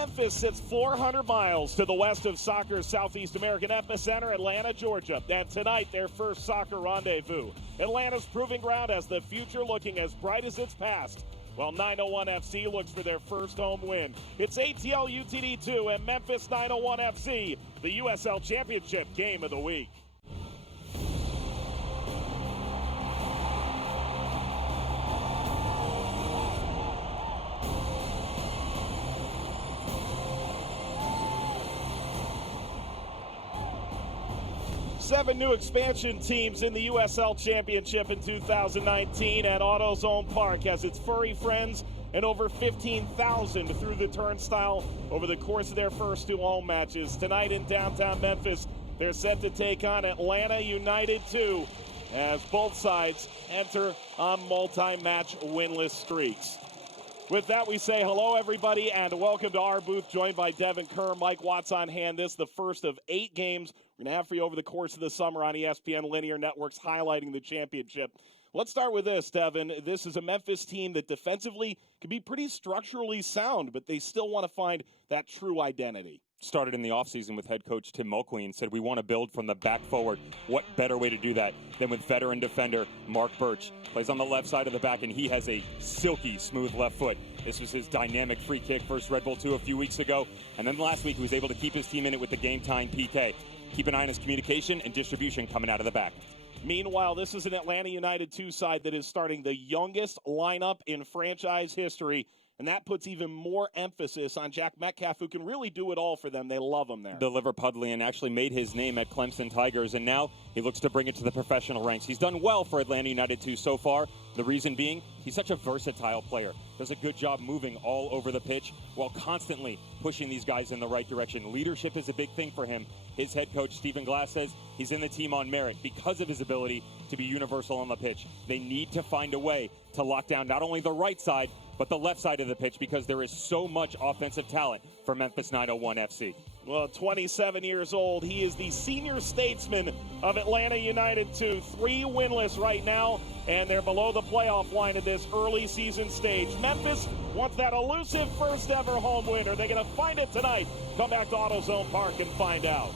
Memphis sits 400 miles to the west of soccer's Southeast American epicenter, Atlanta, Georgia. And tonight, their first soccer rendezvous. Atlanta's proving ground has the future looking as bright as its past, while 901 FC looks for their first home win. It's ATL UTD 2 and Memphis 901 FC, the USL Championship game of the week. Seven new expansion teams in the USL Championship in 2019 at AutoZone Park has its furry friends and over 15,000 through the turnstile over the course of their first two home matches. Tonight in downtown Memphis, they're set to take on Atlanta United 2 as both sides enter on multi-match winless streaks. With that, we say hello, everybody, and welcome to our booth, joined by Devin Kerr, Mike Watts on hand. This is the first of 8 games we're going to have for you over the course of the summer on ESPN Linear Networks, highlighting the championship. Let's start with this, Devin. This is a Memphis team that defensively can be pretty structurally sound, but they still want to find that true identity. Started in the offseason with head coach Tim Mulqueen and said we want to build from the back forward. What better way to do that than with veteran defender Mark Birch. Plays on the left side of the back, and he has a silky smooth left foot. This was his dynamic free kick versus Red Bull 2 a few weeks ago. And then last week he was able to keep his team in it with the game-tying PK. Keep an eye on his communication and distribution coming out of the back. Meanwhile, this is an Atlanta United 2 side that is starting the youngest lineup in franchise history, and that puts even more emphasis on Jack Metcalf, who can really do it all for them. They love him there. The Liverpudlian actually made his name at Clemson Tigers, and now he looks to bring it to the professional ranks. He's done well for Atlanta United 2 so far. The reason being, he's such a versatile player. Does a good job moving all over the pitch while constantly pushing these guys in the right direction. Leadership is a big thing for him. His head coach, Stephen Glass, says he's in the team on merit because of his ability to be universal on the pitch. They need to find a way to lock down not only the right side, but the left side of the pitch, because there is so much offensive talent for Memphis 901 FC. Well, 27 years old, he is the senior statesman of Atlanta United 2. 3 winless right now, and they're below the playoff line at this early season stage. Memphis wants that elusive first ever home win. Are they going to find it tonight? Come back to AutoZone Park and find out.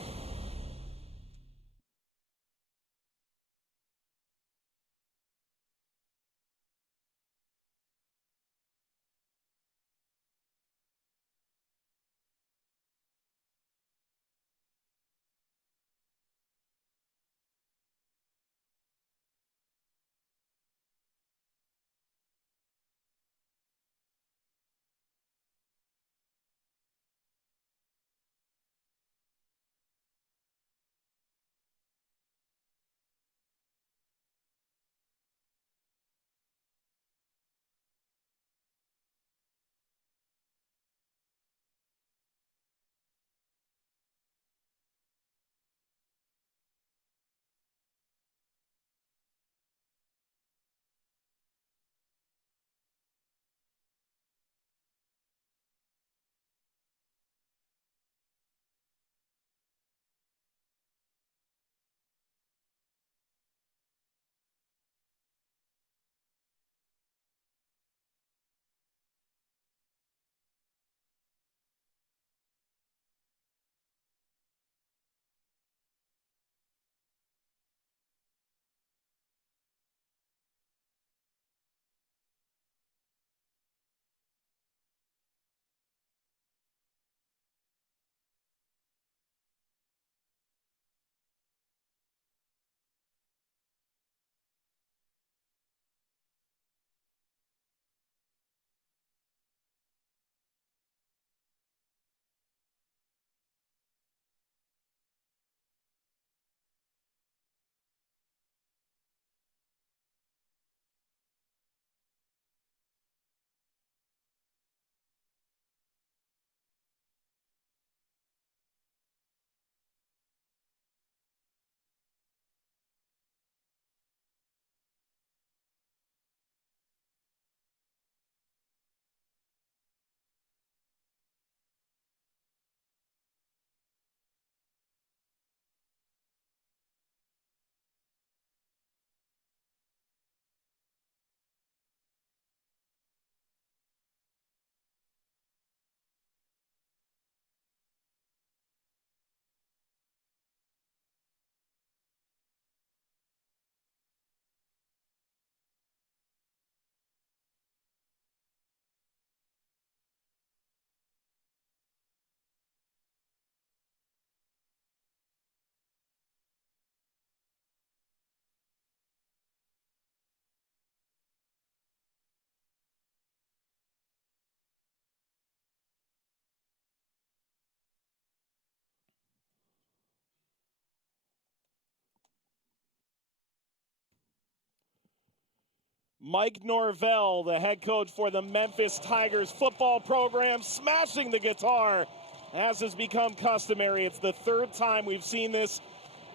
Mike Norvell, the head coach for the Memphis Tigers football program, smashing the guitar, as has become customary. It's the third time we've seen this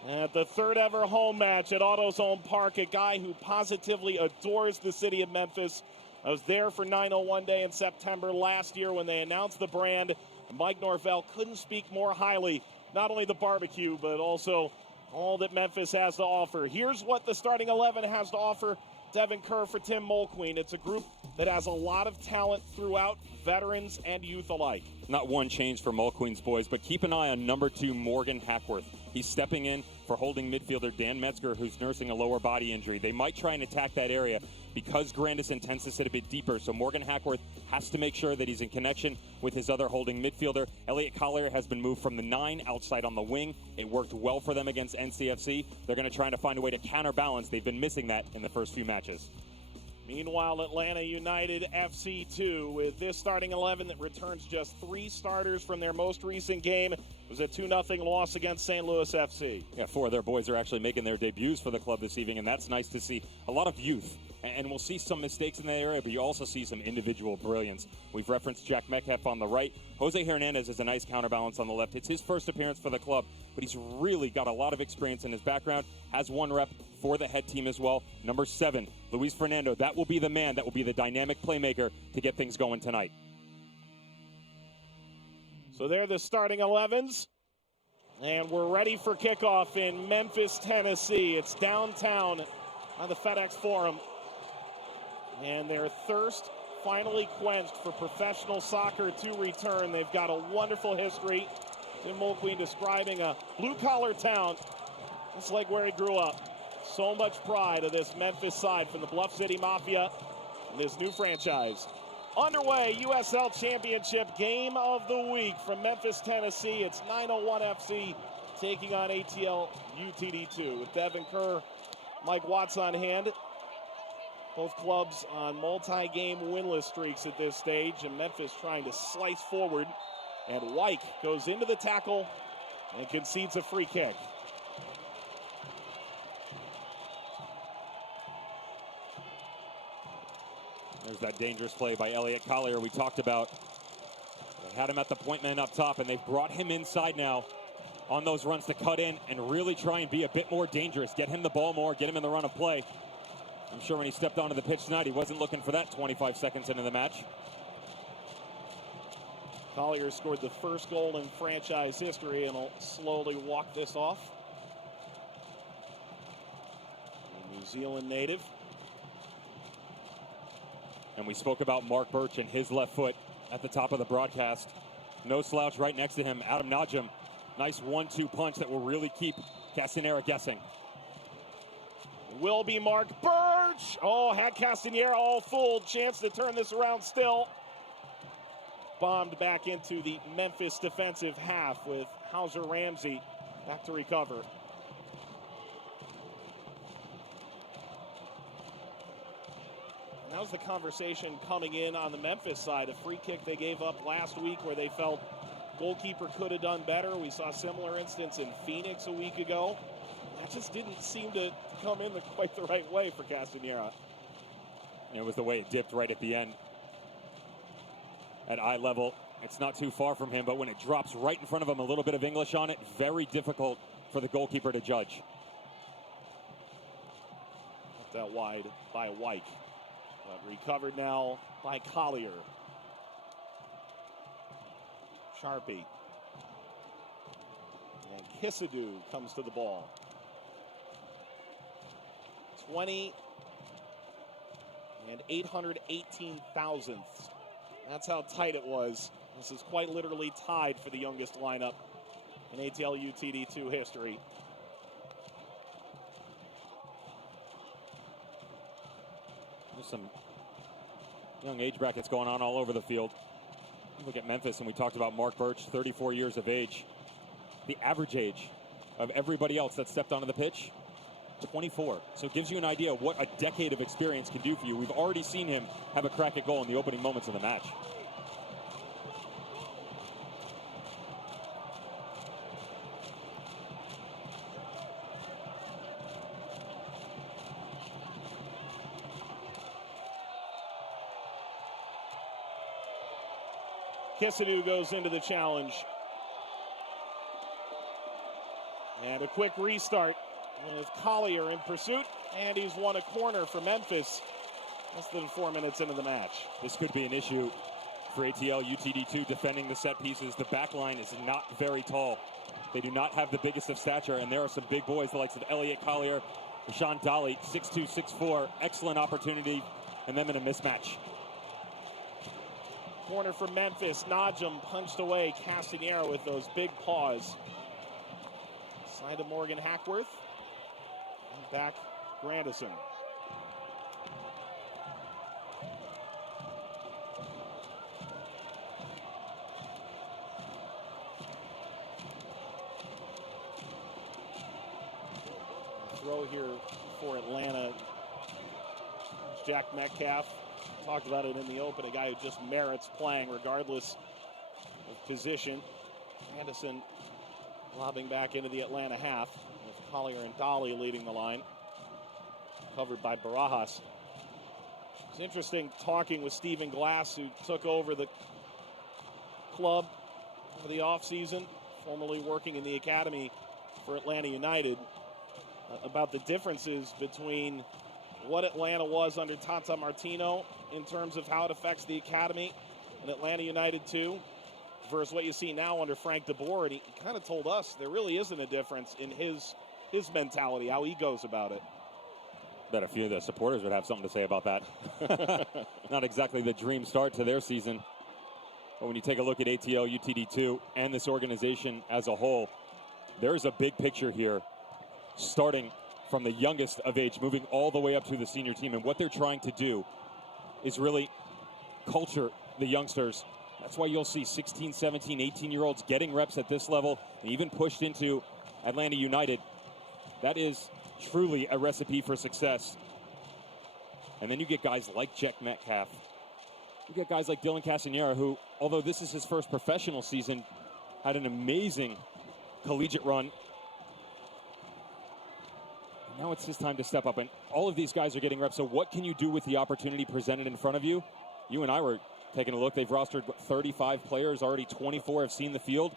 at the third ever home match at AutoZone Park. A guy who positively adores the city of Memphis. I was there for 901 Day in September last year when they announced the brand. Mike Norvell couldn't speak more highly, not only the barbecue, but also all that Memphis has to offer. Here's what the starting 11 has to offer. Devin Kerr for Tim Mulqueen. It's a group that has a lot of talent throughout, veterans and youth alike. Not one change for Mulqueen's boys, but keep an eye on number 2, Morgan Hackworth. He's stepping in for holding midfielder Dan Metzger, who's nursing a lower body injury. They might try and attack that area because Grandison tends to sit a bit deeper, so Morgan Hackworth has to make sure that he's in connection with his other holding midfielder. Elliot Collier has been moved from the 9 outside on the wing. It worked well for them against NCFC. They're going to try to find a way to counterbalance. They've been missing that in the first few matches. Meanwhile, Atlanta United FC2 with this starting 11 that returns just 3 starters from their most recent game. It was a 2-0 loss against St. Louis FC. Yeah, 4 of their boys are actually making their debuts for the club this evening, and that's nice to see. A lot of youth, and we'll see some mistakes in that area, but you also see some individual brilliance. We've referenced Jack Metcalf on the right. Jose Hernandez is a nice counterbalance on the left. It's his first appearance for the club, but he's really got a lot of experience in his background, has 1 rep for the head team as well. Number 7, Luis Fernando. That will be the man, that will be the dynamic playmaker to get things going tonight. So they're the starting 11s. And we're ready for kickoff in Memphis, Tennessee. It's downtown on the FedEx Forum. And their thirst finally quenched for professional soccer to return. They've got a wonderful history. Tim Mulqueen describing a blue-collar town, just like where he grew up. So much pride of this Memphis side from the Bluff City Mafia and this new franchise. Underway, USL Championship Game of the Week from Memphis, Tennessee. It's 901 FC taking on ATL UTD2 with Devin Kerr, Mike Watts on hand. Both clubs on multi-game winless streaks at this stage, and Memphis trying to slice forward. And Wyke goes into the tackle and concedes a free kick. There's that dangerous play by Elliot Collier we talked about. They had him at the point man up top, and they've brought him inside now on those runs to cut in and really try and be a bit more dangerous. Get him the ball more, get him in the run of play. I'm sure when he stepped onto the pitch tonight, he wasn't looking for that 25 seconds into the match. Collier scored the first goal in franchise history, and will slowly walk this off. A New Zealand native. And we spoke about Mark Birch and his left foot at the top of the broadcast. No slouch right next to him. Adam Najim. Nice 1-2 punch that will really keep Castanera guessing. Will be Mark Birch. Oh, had Castanera all fooled. Chance to turn this around still. Bombed back into the Memphis defensive half with Hauser Ramsey back to recover. And that was the conversation coming in on the Memphis side. A free kick they gave up last week where they felt goalkeeper could have done better. We saw a similar instance in Phoenix a week ago. That just didn't seem to come in quite the right way for Castanera. It was the way it dipped right at the end. At eye level, it's not too far from him, but when it drops right in front of him, a little bit of English on it, very difficult for the goalkeeper to judge. Left that wide by Wyke. But recovered now by Collier. Sharpie. And Kissadoo comes to the ball. 20 and 818 thousandths. That's how tight it was. This is quite literally tied for the youngest lineup in ATL UTD2 history. There's some young age brackets going on all over the field. Look at Memphis, and we talked about Mark Birch, 34 years of age. The average age of everybody else that stepped onto the pitch, 24. So it gives you an idea of what a decade of experience can do for you. We've already seen him have a crack at goal in the opening moments of the match. Kisadu goes into the challenge. And a quick restart with Collier in pursuit, and he's won a corner for Memphis less than 4 minutes into the match. This could be an issue for ATL UTD2 defending the set pieces. The back line is not very tall. They do not have the biggest of stature, and there are some big boys, the likes of Elliot Collier, Rashawn Dolly, 6'2", 6'4", excellent opportunity, and them in a mismatch. Corner for Memphis. Najum punched away Castanera with those big paws. Side to Morgan Hackworth. And back Grandison. Throw here for Atlanta. Jack Metcalf. Talked about it in the open. A guy who just merits playing regardless of position. Anderson lobbing back into the Atlanta half with Collier and Dolly leading the line. Covered by Barajas. It's interesting talking with Stephen Glass, who took over the club for the offseason, formerly working in the academy for Atlanta United, about the differences between what Atlanta was under Tata Martino in terms of how it affects the academy and Atlanta United too, versus what you see now under Frank DeBoer. And he kind of told us there really isn't a difference in his mentality, how he goes about it. Bet a few of the supporters would have something to say about that. Not exactly the dream start to their season. But when you take a look at ATL UTD2 and this organization as a whole, there is a big picture here, starting from the youngest of age, moving all the way up to the senior team. And what they're trying to do is really culture the youngsters. That's why you'll see 16, 17, 18-year-olds getting reps at this level and even pushed into Atlanta United. That is truly a recipe for success. And then you get guys like Jack Metcalf. You get guys like Dylan Castanera, who, although this is his first professional season, had an amazing collegiate run. Now it's his time to step up, and all of these guys are getting reps. So what can you do with the opportunity presented in front of you? You and I were taking a look. They've rostered 35 players, already 24 have seen the field.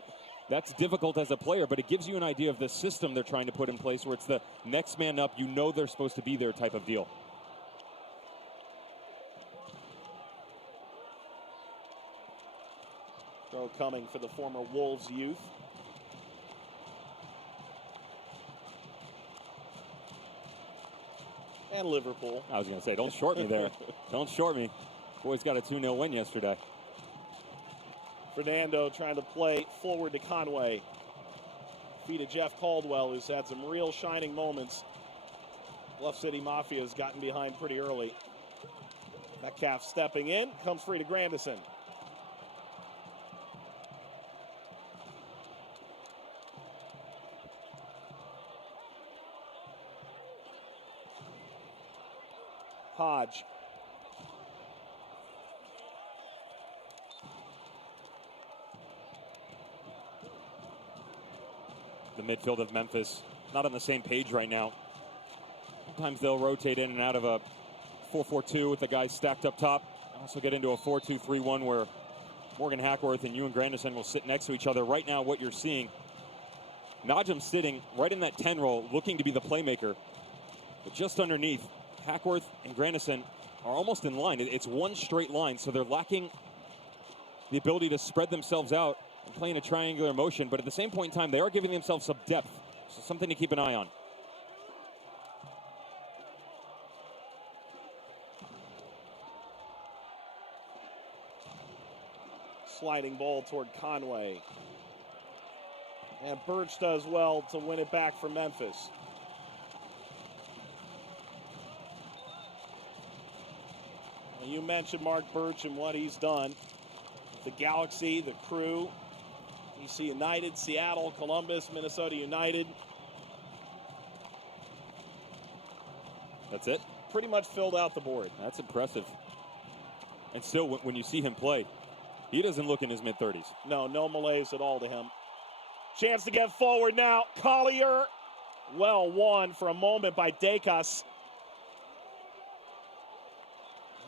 That's difficult as a player, but it gives you an idea of the system they're trying to put in place, where it's the next man up, you know they're supposed to be there type of deal. Throw coming for the former Wolves youth. And Liverpool. I was going to say, don't short me there. Don't short me. Boys got a 2-0 win yesterday. Fernando trying to play forward to Conway. Feet of Jeff Caldwell, who's had some real shining moments. Bluff City Mafia has gotten behind pretty early. Metcalf stepping in, comes free to Grandison. Hodge. The midfield of Memphis not on the same page right now. Sometimes they'll rotate in and out of a 4-4-2 with the guys stacked up top. Also get into a 4-2-3-1 where Morgan Hackworth and Ewan Grandison will sit next to each other. Right now what you're seeing, Najum sitting right in that 10 role, looking to be the playmaker. But just underneath, Hackworth and Grandison are almost in line. It's one straight line, so they're lacking the ability to spread themselves out and play in a triangular motion. But at the same point in time, they are giving themselves some depth, so something to keep an eye on. Sliding ball toward Conway. And Birch does well to win it back for Memphis. Well, you mentioned Mark Birch and what he's done. The Galaxy, the Crew, DC United, Seattle, Columbus, Minnesota United. That's it? Pretty much filled out the board. That's impressive. And still, when you see him play, he doesn't look in his mid-30s. No malaise at all to him. Chance to get forward now. Collier, well won for a moment by Decas.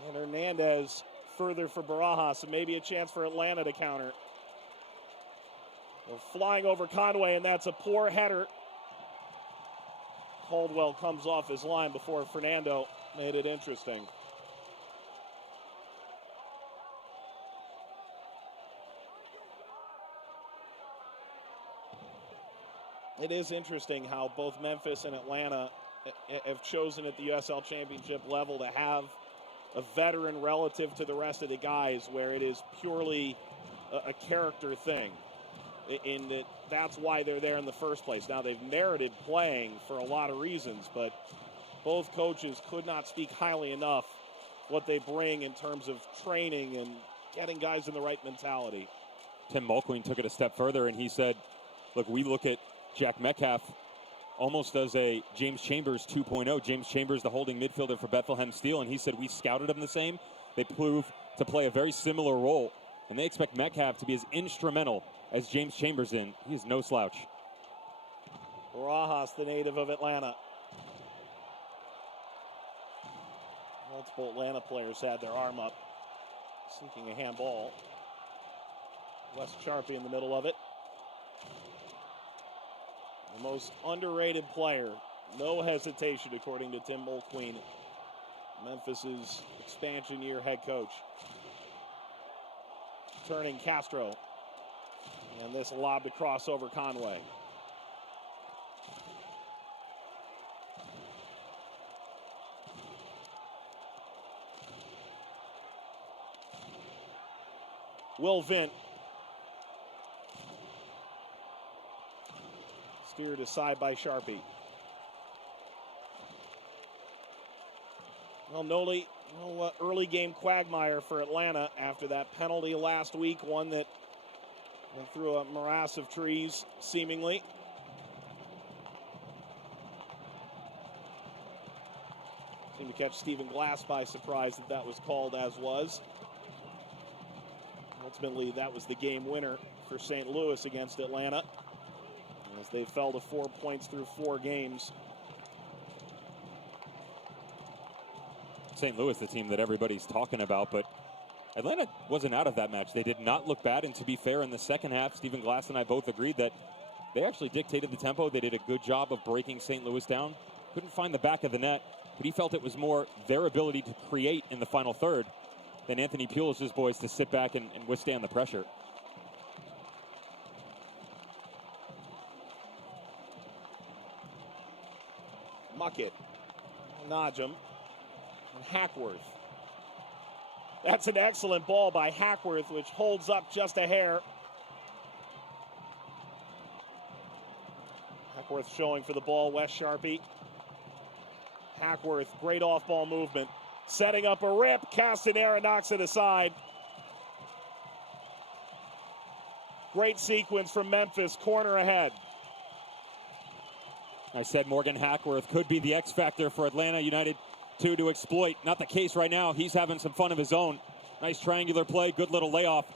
And Hernandez further for Barajas, and maybe a chance for Atlanta to counter. They're flying over Conway, and that's a poor header. Caldwell comes off his line before Fernando made it interesting. It is interesting how both Memphis and Atlanta have chosen at the USL Championship level to have a veteran relative to the rest of the guys, where it is purely a character thing. In that, that's why they're there in the first place. Now, they've merited playing for a lot of reasons, but both coaches could not speak highly enough what they bring in terms of training and getting guys in the right mentality. Tim Mulqueen took it a step further, and he said, look, we look at Jack Metcalf almost as a James Chambers 2.0. James Chambers, the holding midfielder for Bethlehem Steel, and he said we scouted him the same. They proved to play a very similar role, and they expect Metcalf to be as instrumental as James Chambers in. He is no slouch. Barajas, the native of Atlanta. Multiple Atlanta players had their arm up, seeking a handball. Wes Charpie in the middle of it. The most underrated player. No hesitation, according to Tim Mulqueen, Memphis's expansion year head coach. Turning Castro. And this lobbed across over Conway. Will Vint. Steered aside by Sharpie. Well, no early game quagmire for Atlanta after that penalty last week, one that went through a morass of trees, seemingly. Seemed to catch Stephen Glass by surprise that was called as was. Ultimately, that was the game winner for St. Louis against Atlanta, as they fell to 4 points through 4 games. St. Louis, the team that everybody's talking about, but Atlanta wasn't out of that match. They did not look bad, and to be fair, in the second half, Stephen Glass and I both agreed that they actually dictated the tempo. They did a good job of breaking St. Louis down. Couldn't find the back of the net, but he felt it was more their ability to create in the final third than Anthony Pulis' boys to sit back and withstand the pressure. Muckett, Najum, and Hackworth. That's an excellent ball by Hackworth, which holds up just a hair. Hackworth showing for the ball, Wes Sharpie. Hackworth, great off-ball movement. Setting up a rip, Castanera knocks it aside. Great sequence from Memphis, corner ahead. I said Morgan Hackworth could be the X factor for Atlanta United to exploit. Not the case right now. He's having some fun of his own. Nice triangular play, good little layoff.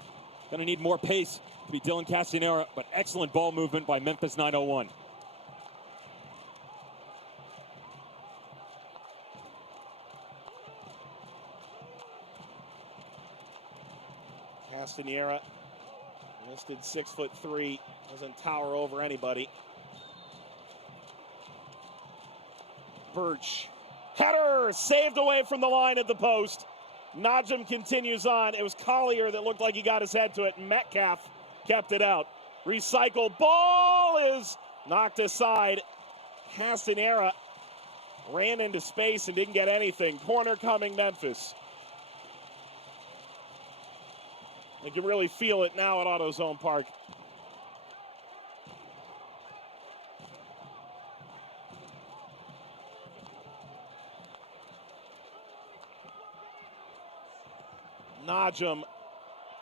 Gonna need more pace to be Dylan Castanera, but excellent ball movement by Memphis 901. Castanera, listed 6'3", doesn't tower over anybody. Birch, header, saved away from the line at the post. Najum continues on. It was Collier that looked like he got his head to it. Metcalf kept it out. Recycled ball is knocked aside. Castanera ran into space and didn't get anything. Corner coming, Memphis. You can really feel it now at AutoZone Park. Najum,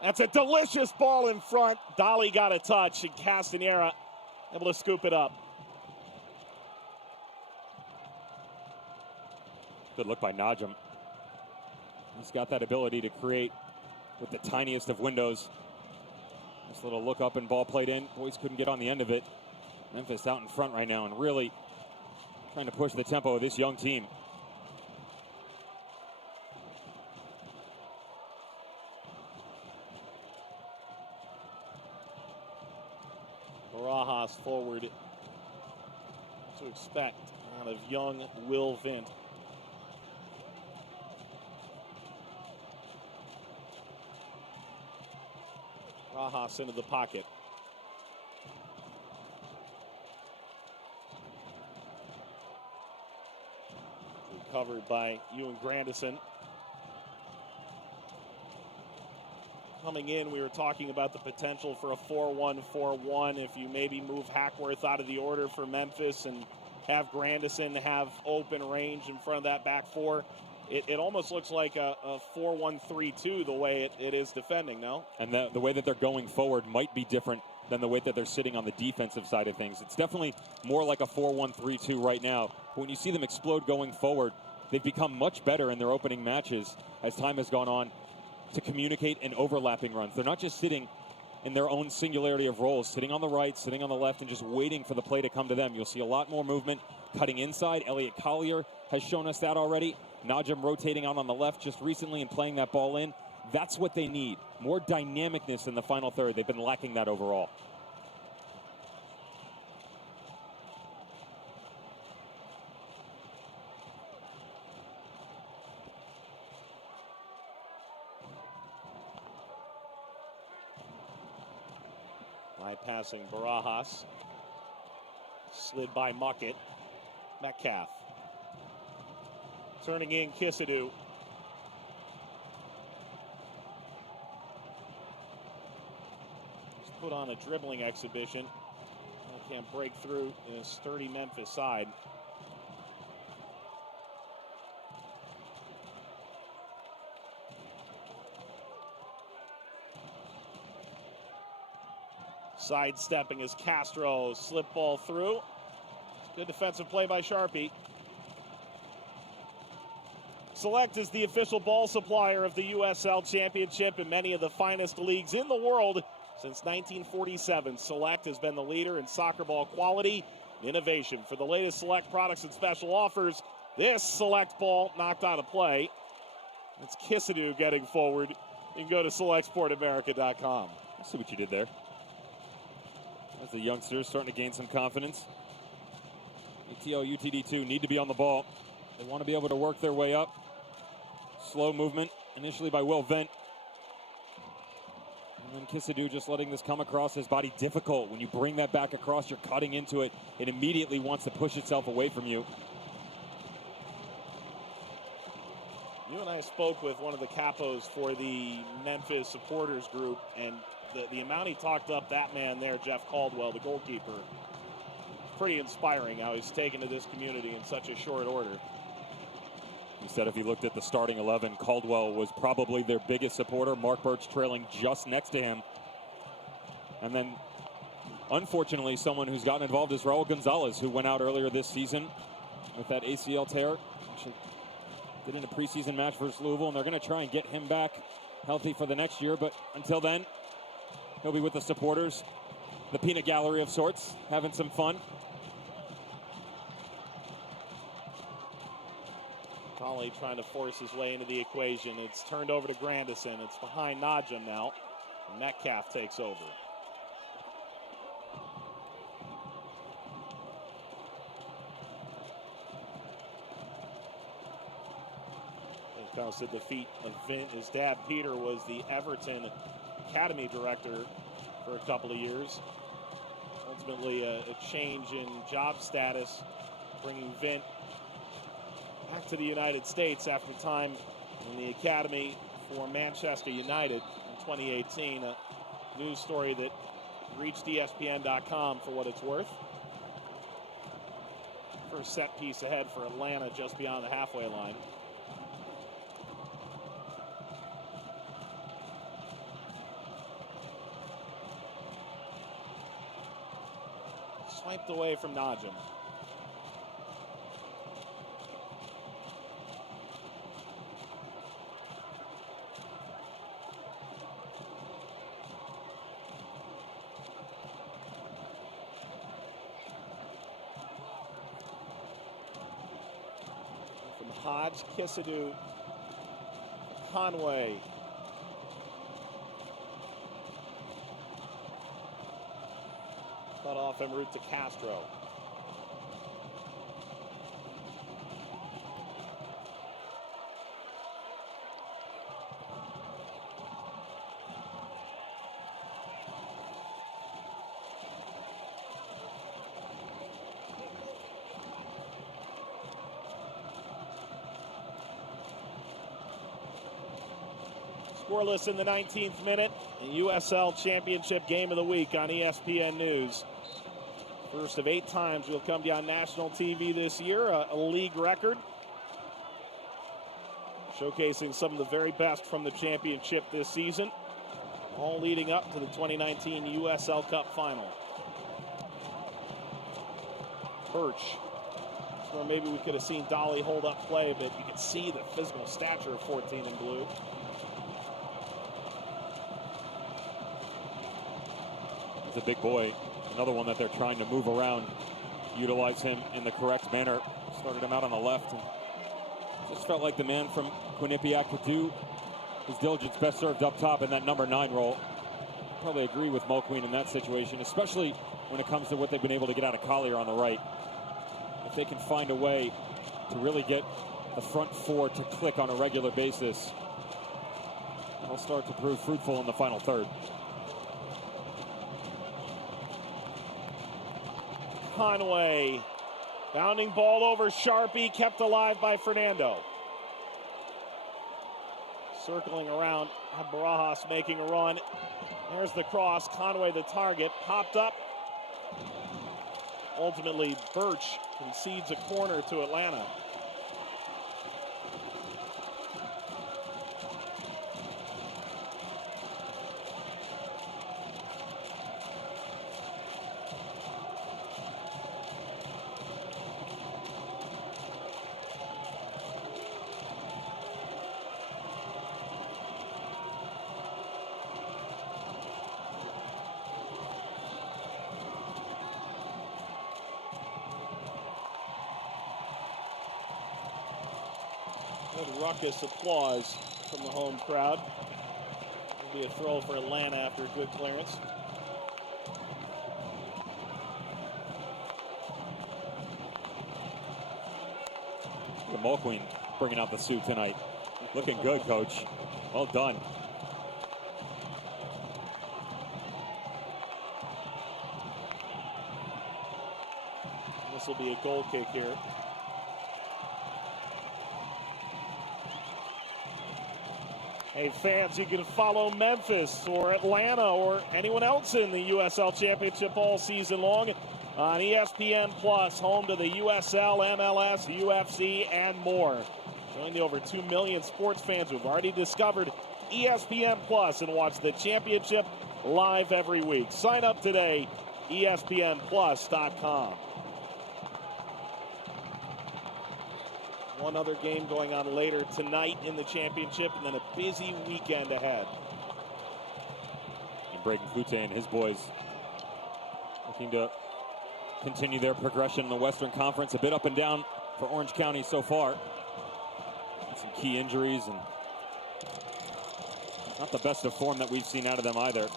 that's a delicious ball in front. Dolly got a touch, and Castanera able to scoop it up. Good look by Najum. He's got that ability to create with the tiniest of windows. This little look up and ball played in. Boys couldn't get on the end of it. Memphis out in front right now and really trying to push the tempo of this young team. forward to expect out of young Will Vint. Rajas into the pocket. Covered by Ewan Grandison. Coming in, we were talking about the potential for a 4-1-4-1 if you maybe move Hackworth out of the order for Memphis and have Grandison have open range in front of that back four. It almost looks like a 4-1-3-2 the way it is defending, no? And the way that they're going forward might be different than the way that they're sitting on the defensive side of things. It's definitely more like a 4-1-3-2 right now. But when you see them explode going forward, they've become much better in their opening matches as time has gone on to communicate in overlapping runs. They're not just sitting in their own singularity of roles, sitting on the right, sitting on the left, and just waiting for the play to come to them. You'll see a lot more movement cutting inside. Elliot Collier has shown us that already. Najim rotating out on the left just recently and playing that ball in. That's what they need. More dynamicness in the final third. They've been lacking that overall. Bypassing Barajas. Slid by Muckett. Metcalf. Turning in Kisadoo. He's put on a dribbling exhibition. Can't break through in a sturdy Memphis side. Sidestepping as Castro, slip ball through. Good defensive play by Sharpie. Select is the official ball supplier of the USL Championship and many of the finest leagues in the world since 1947. Select has been the leader in soccer ball quality and innovation. For the latest Select products and special offers, this Select ball knocked out of play. It's Kisadoo getting forward. You can go to selectsportamerica.com. I see what you did there. As the youngsters starting to gain some confidence. ATL UTD2 need to be on the ball. They want to be able to work their way up. Slow movement initially by Will Vint. And then Kisadoo just letting this come across his body. Difficult. When you bring that back across, you're cutting into it. It immediately wants to push itself away from you. You and I spoke with one of the capos for the Memphis supporters group, and the amount he talked up that man there, Jeff Caldwell, the goalkeeper, pretty inspiring how he's taken to this community in such a short order. He said if he looked at the starting 11, Caldwell was probably their biggest supporter. Mark Birch trailing just next to him. And then, unfortunately, someone who's gotten involved is Raul Gonzalez, who went out earlier this season with that ACL tear. Actually did in a preseason match versus Louisville, and they're going to try and get him back healthy for the next year. But until then, he'll be with the supporters, the peanut gallery of sorts, having some fun. Colley trying to force his way into the equation. It's turned over to Grandison. It's behind Najim now. Metcalf takes over. Comes to defeat of Vint. His dad, Peter, was the Everton Academy director for a couple of years. Ultimately, a change in job status, bringing Vint back to the United States after time in the academy for Manchester United in 2018. A news story that reached ESPN.com for what it's worth. First set piece ahead for Atlanta just beyond the halfway line. Swiped away from Najim. From Hodge, Kisadoo, Conway. Cut off en route to Castro. Scoreless in the 19th minute. USL Championship Game of the Week on ESPN News. First of 8 times we'll come to you on national TV this year, a league record. Showcasing some of the very best from the championship this season, all leading up to the 2019 USL Cup Final. Birch. That's where maybe we could have seen Dolly hold up play, but you could see the physical stature of 14 in blue. He's a big boy. Another one that they're trying to move around, utilize him in the correct manner. Started him out on the left, and just felt like the man from Quinnipiac could do his diligence best served up top in that number 9 role. Probably agree with Mulqueen in that situation, especially when it comes to what they've been able to get out of Collier on the right. If they can find a way to really get the front 4 to click on a regular basis, it'll start to prove fruitful in the final third. Conway, bounding ball over Sharpie, kept alive by Fernando. Circling around, Barajas making a run. There's the cross, Conway the target, popped up. Ultimately, Birch concedes a corner to Atlanta. Good ruckus applause from the home crowd. It'll be a throw for Atlanta after a good clearance. Mulqueen bringing out the suit tonight. Looking good, Coach. Well done. This will be a goal kick here. Hey fans, you can follow Memphis or Atlanta or anyone else in the USL Championship all season long on ESPN Plus, home to the USL, MLS, UFC, and more. Join the over 2 million sports fans who've already discovered ESPN Plus and watch the championship live every week. Sign up today, ESPNplus.com. One other game going on later tonight in the championship, and then a busy weekend ahead. And Braden Fute and his boys looking to continue their progression in the Western Conference. A bit up and down for Orange County so far. Some key injuries and not the best of form that we've seen out of them either.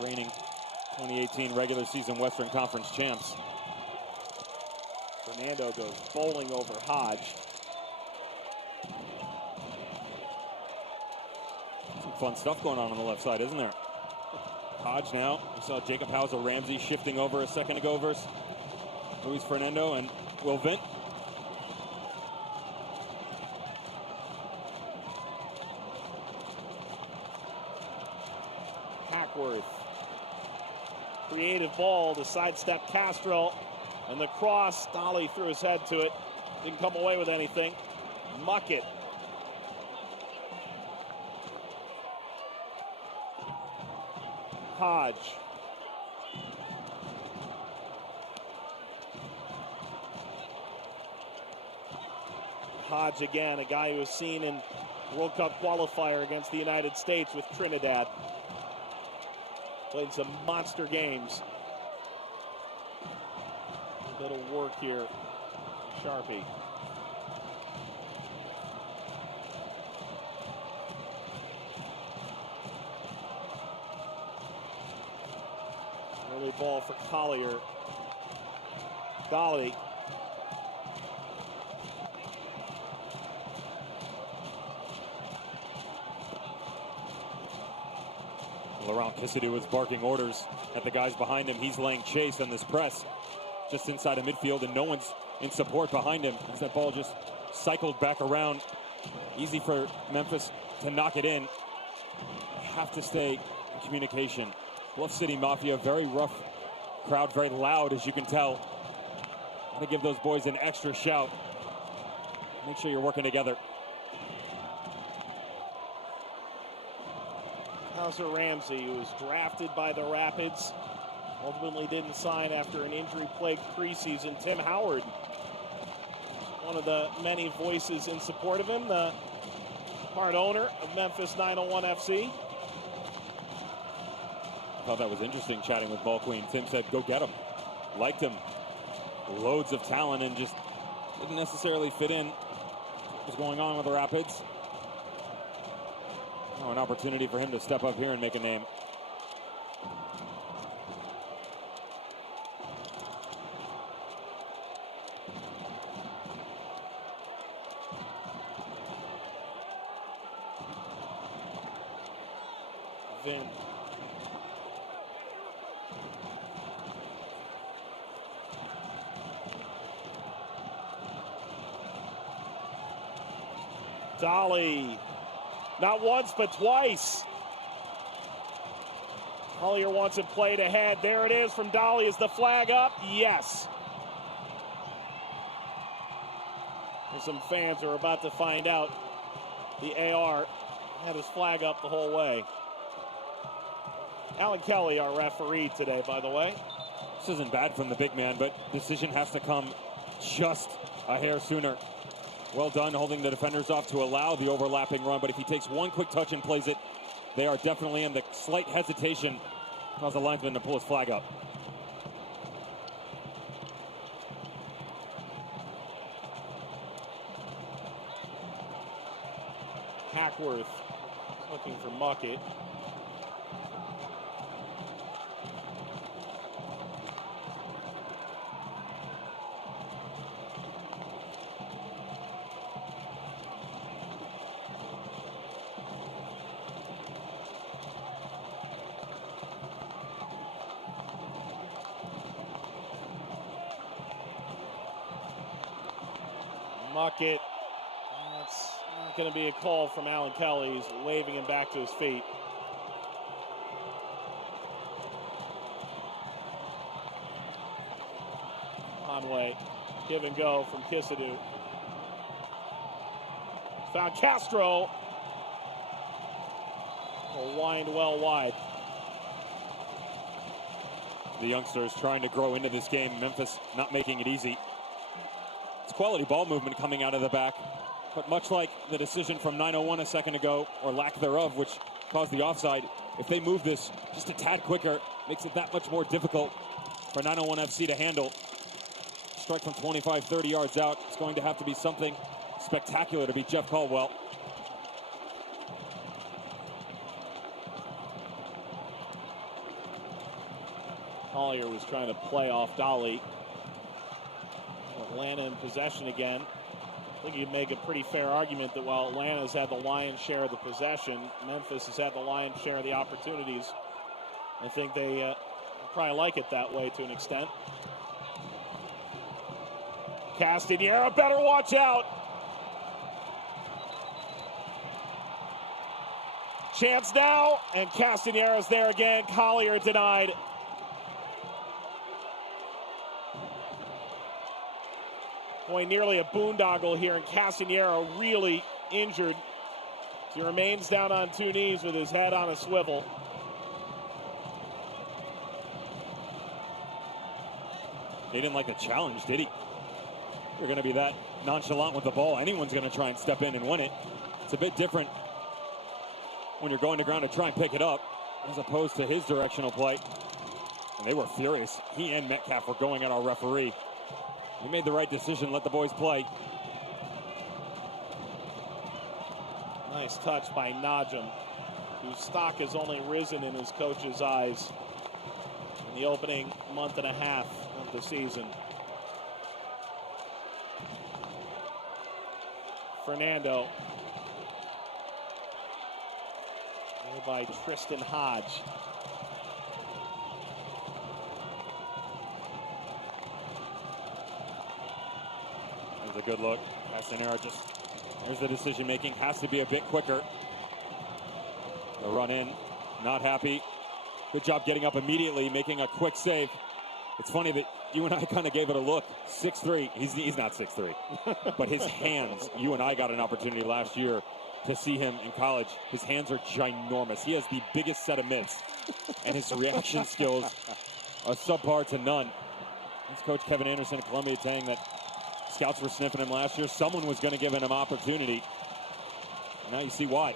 Reigning 2018 regular season Western Conference champs. Fernando goes bowling over Hodge. Some fun stuff going on the left side, isn't there? Hodge now. We saw Jacob Hauser Ramsey shifting over a second ago versus Luis Fernando and Will Vint. Hackworth. Creative ball to sidestep Castro. And the cross, Dolly threw his head to it. Didn't come away with anything. Muckett. Hodge. Hodge again, a guy who was seen in World Cup qualifier against the United States with Trinidad. Played some monster games. A bit of work here. Sharpie. Really ball for Collier. Dolly. Laurent Kissidou was barking orders at the guys behind him. He's laying chase on this press just inside of midfield, and no one's in support behind him as that ball just cycled back around. Easy for Memphis to knock it in. Have to stay in communication. Bluff City Mafia, very rough crowd, very loud, as you can tell. Gotta give those boys an extra shout. Make sure you're working together. Hauser Ramsey, who was drafted by the Rapids, ultimately didn't sign after an injury-plagued preseason. Tim Howard, one of the many voices in support of him, the part owner of Memphis 901 FC. I thought that was interesting, chatting with Ball Queen. Tim said, go get him. Liked him. Loads of talent, and just didn't necessarily fit in what was going on with the Rapids. Oh, an opportunity for him to step up here and make a name. Vin. Dolly. Not once, but twice. Collier wants it played ahead. There it is from Dolly. Is the flag up? Yes. And some fans are about to find out. The AR had his flag up the whole way. Alan Kelly, our referee today, by the way. This isn't bad from the big man, but decision has to come just a hair sooner. Well done holding the defenders off to allow the overlapping run, but if he takes one quick touch and plays it, they are definitely in. The slight hesitation caused the linesman to pull his flag up. Hackworth looking for Muckett. Muckett. That's not going to be a call from Alan Kelly. He's waving him back to his feet. Conway, give and go from Kissidou. Found Castro. Will wind well wide. The youngsters trying to grow into this game. Memphis not making it easy. It's quality ball movement coming out of the back, but much like the decision from 901 a second ago, or lack thereof, which caused the offside, if they move this just a tad quicker, makes it that much more difficult for 901 FC to handle. Strike from 25, 30 yards out. It's going to have to be something spectacular to beat Jeff Caldwell. Collier was trying to play off Dolly. Atlanta in possession again. I think you can make a pretty fair argument that while Atlanta's had the lion's share of the possession, Memphis has had the lion's share of the opportunities. I think they probably like it that way to an extent. Castagnera better watch out. Chance now, and Castagnera's there again. Collier denied. Boy, nearly a boondoggle here, and Castagnera really injured. He remains down on two knees with his head on a swivel. He didn't like the challenge, did he? You're going to be that nonchalant with the ball. Anyone's going to try and step in and win it. It's a bit different when you're going to ground to try and pick it up, as opposed to his directional play. And they were furious. He and Metcalf were going at our referee. He made the right decision, let the boys play. Nice touch by Najim, whose stock has only risen in his coach's eyes. in the opening month and a half of the season. Fernando. Made by Tristan Hodge. There's a good look. Castanera just, there's the decision making. Has to be a bit quicker. The run in, not happy. Good job getting up immediately, making a quick save. It's funny that you and I kind of gave it a look. 6'3", he's not 6'3", but his hands, you and I got an opportunity last year to see him in college. His hands are ginormous. He has the biggest set of mitts, and his reaction skills are subpar to none. He's Coach Kevin Anderson at Columbia saying that scouts were sniffing him last year. Someone was going to give him an opportunity. Now you see why.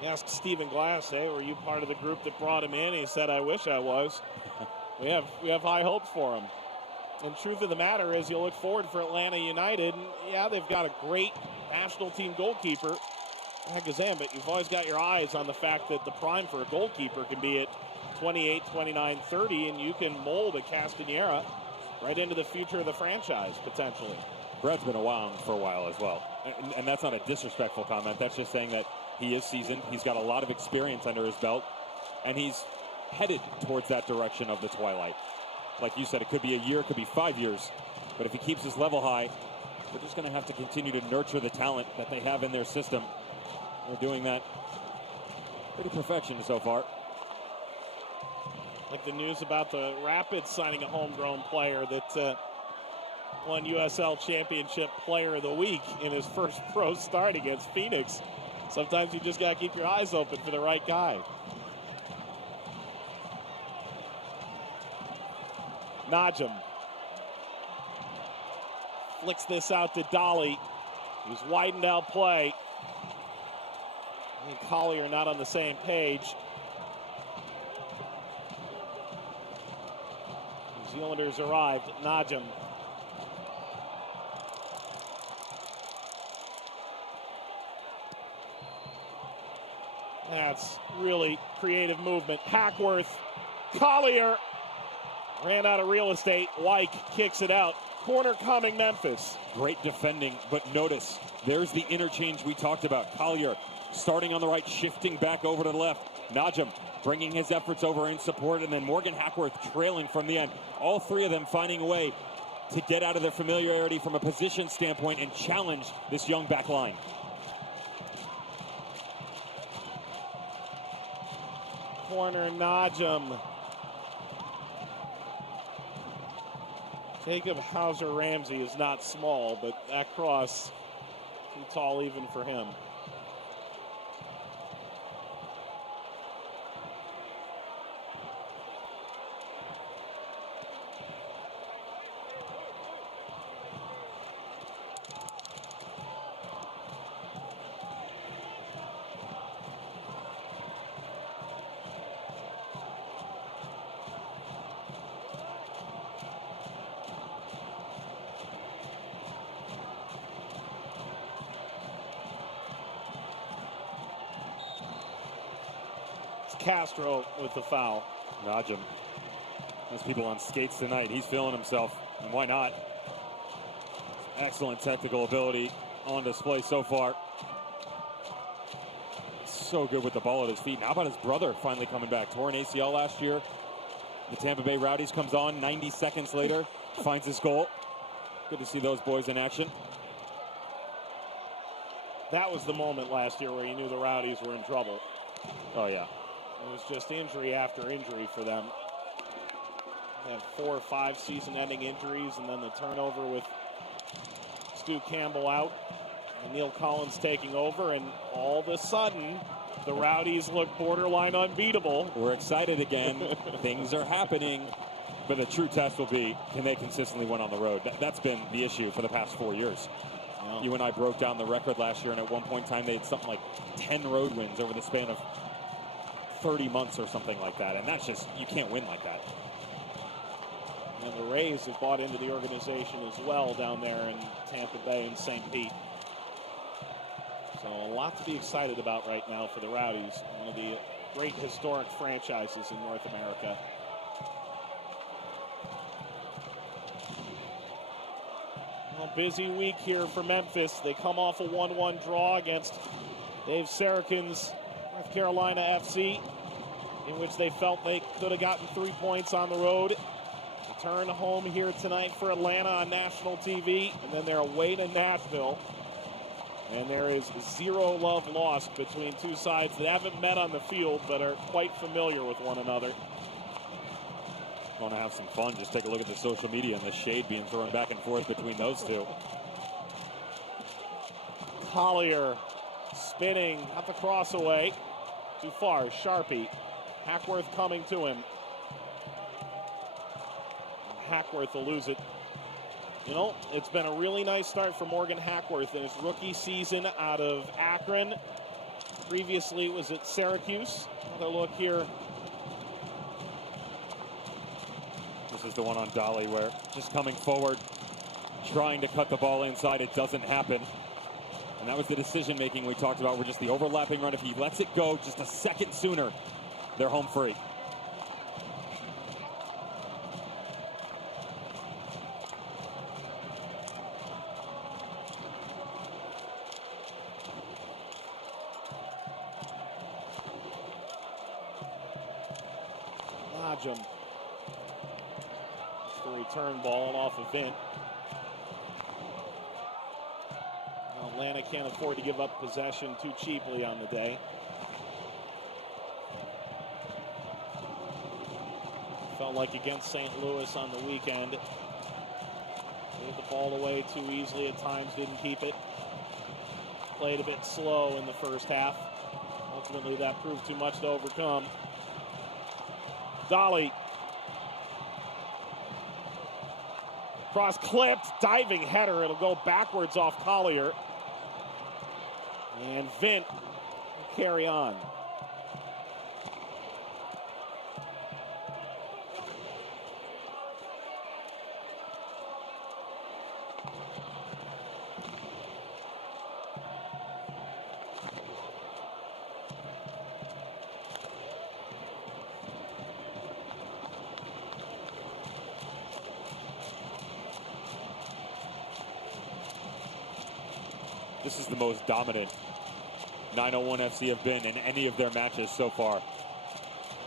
He asked Stephen Glass, hey, were you part of the group that brought him in? He said, I wish I was. We have high hopes for him. And truth of the matter is, you look forward for Atlanta United, and yeah, they've got a great national team goalkeeper, Gazan, but you've always got your eyes on the fact that the prime for a goalkeeper can be at 28, 29, 30, and you can mold a Castanera right into the future of the franchise, potentially. Brad's been around for a while as well. And that's not a disrespectful comment. That's just saying that he is seasoned. He's got a lot of experience under his belt, and he's headed towards that direction of the twilight. Like you said, it could be a year, it could be 5 years. But if he keeps his level high, they're just going to have to continue to nurture the talent that they have in their system. They're doing that pretty perfection so far. Like the news about the Rapids signing a homegrown player that won USL Championship Player of the Week in his first pro start against Phoenix. Sometimes you just got to keep your eyes open for the right guy. Najim flicks this out to Dolly, who's widened out play. He and Collier not on the same page. New Zealanders arrived. Najim. That's really creative movement. Hackworth, Collier ran out of real estate. Wyke kicks it out. Corner coming, Memphis. Great defending, but notice, there's the interchange we talked about. Collier starting on the right, shifting back over to the left. Najim bringing his efforts over in support, and then Morgan Hackworth trailing from the end. All three of them finding a way to get out of their familiarity from a position standpoint and challenge this young back line. Corner, Najim. Jacob Hauser-Ramsey is not small, but that cross too tall even for him. Castro with the foul. Najim. There's people on skates tonight. He's feeling himself, and why not? Excellent technical ability on display so far. So good with the ball at his feet. How about his brother finally coming back? Torn ACL last year. The Tampa Bay Rowdies comes on 90 seconds later, finds his goal. Good to see those boys in action. That was the moment last year where you knew the Rowdies were in trouble. Oh, yeah. It was just injury after injury for them. They had 4 or 5 season-ending injuries, and then the turnover with Stu Campbell out and Neil Collins taking over, and all of a sudden, the Rowdies look borderline unbeatable. We're excited again. Things are happening. But the true test will be, can they consistently win on the road? That's been the issue for the past 4 years. Yeah. You and I broke down the record last year, and at one point in time, they had something like 10 road wins over the span of 30 months or something like that. And that's just, you can't win like that. And the Rays have bought into the organization as well down there in Tampa Bay and St. Pete. So a lot to be excited about right now for the Rowdies. One of the great historic franchises in North America. Well, busy week here for Memphis. They come off a 1-1 draw against Dave Sarakin's North Carolina FC, in which they felt they could have gotten 3 points on the road. Return home here tonight for Atlanta on national TV, and then they're away to Nashville. And there is 0 love lost between two sides that haven't met on the field but are quite familiar with one another. Want to have some fun, just take a look at the social media and the shade being thrown back and forth between those two. Collier spinning, got the cross away. Too far, Sharpie. Hackworth coming to him. Hackworth will lose it. You know, it's been a really nice start for Morgan Hackworth in his rookie season out of Akron. Previously it was at Syracuse. Another look here. This is the one on Dolly where just coming forward, trying to cut the ball inside, it doesn't happen. And that was the decision making we talked about, where just the overlapping run, if he lets it go just a second sooner, they're home free. Lodgem. The return ball off of Vint. Atlanta can't afford to give up possession too cheaply on the day. Felt like against St. Louis on the weekend. Gave the ball away too easily at times, didn't keep it. Played a bit slow in the first half. Ultimately, that proved too much to overcome. Dolly. Cross clipped, diving header. It'll go backwards off Collier. And Vint will carry on. This is the most dominant 901 FC have been in any of their matches so far.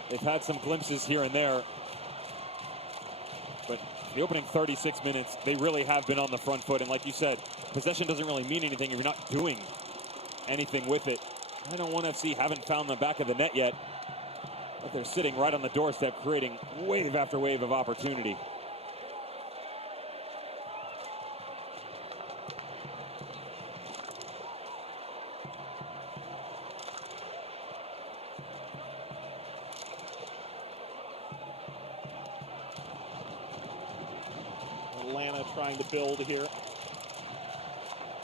They've had some glimpses here and there, but the opening 36 minutes, they really have been on the front foot. And like you said, possession doesn't really mean anything if you're not doing anything with it. 901 FC haven't found the back of the net yet, but they're sitting right on the doorstep, creating wave after wave of opportunity. Atlanta trying to build here.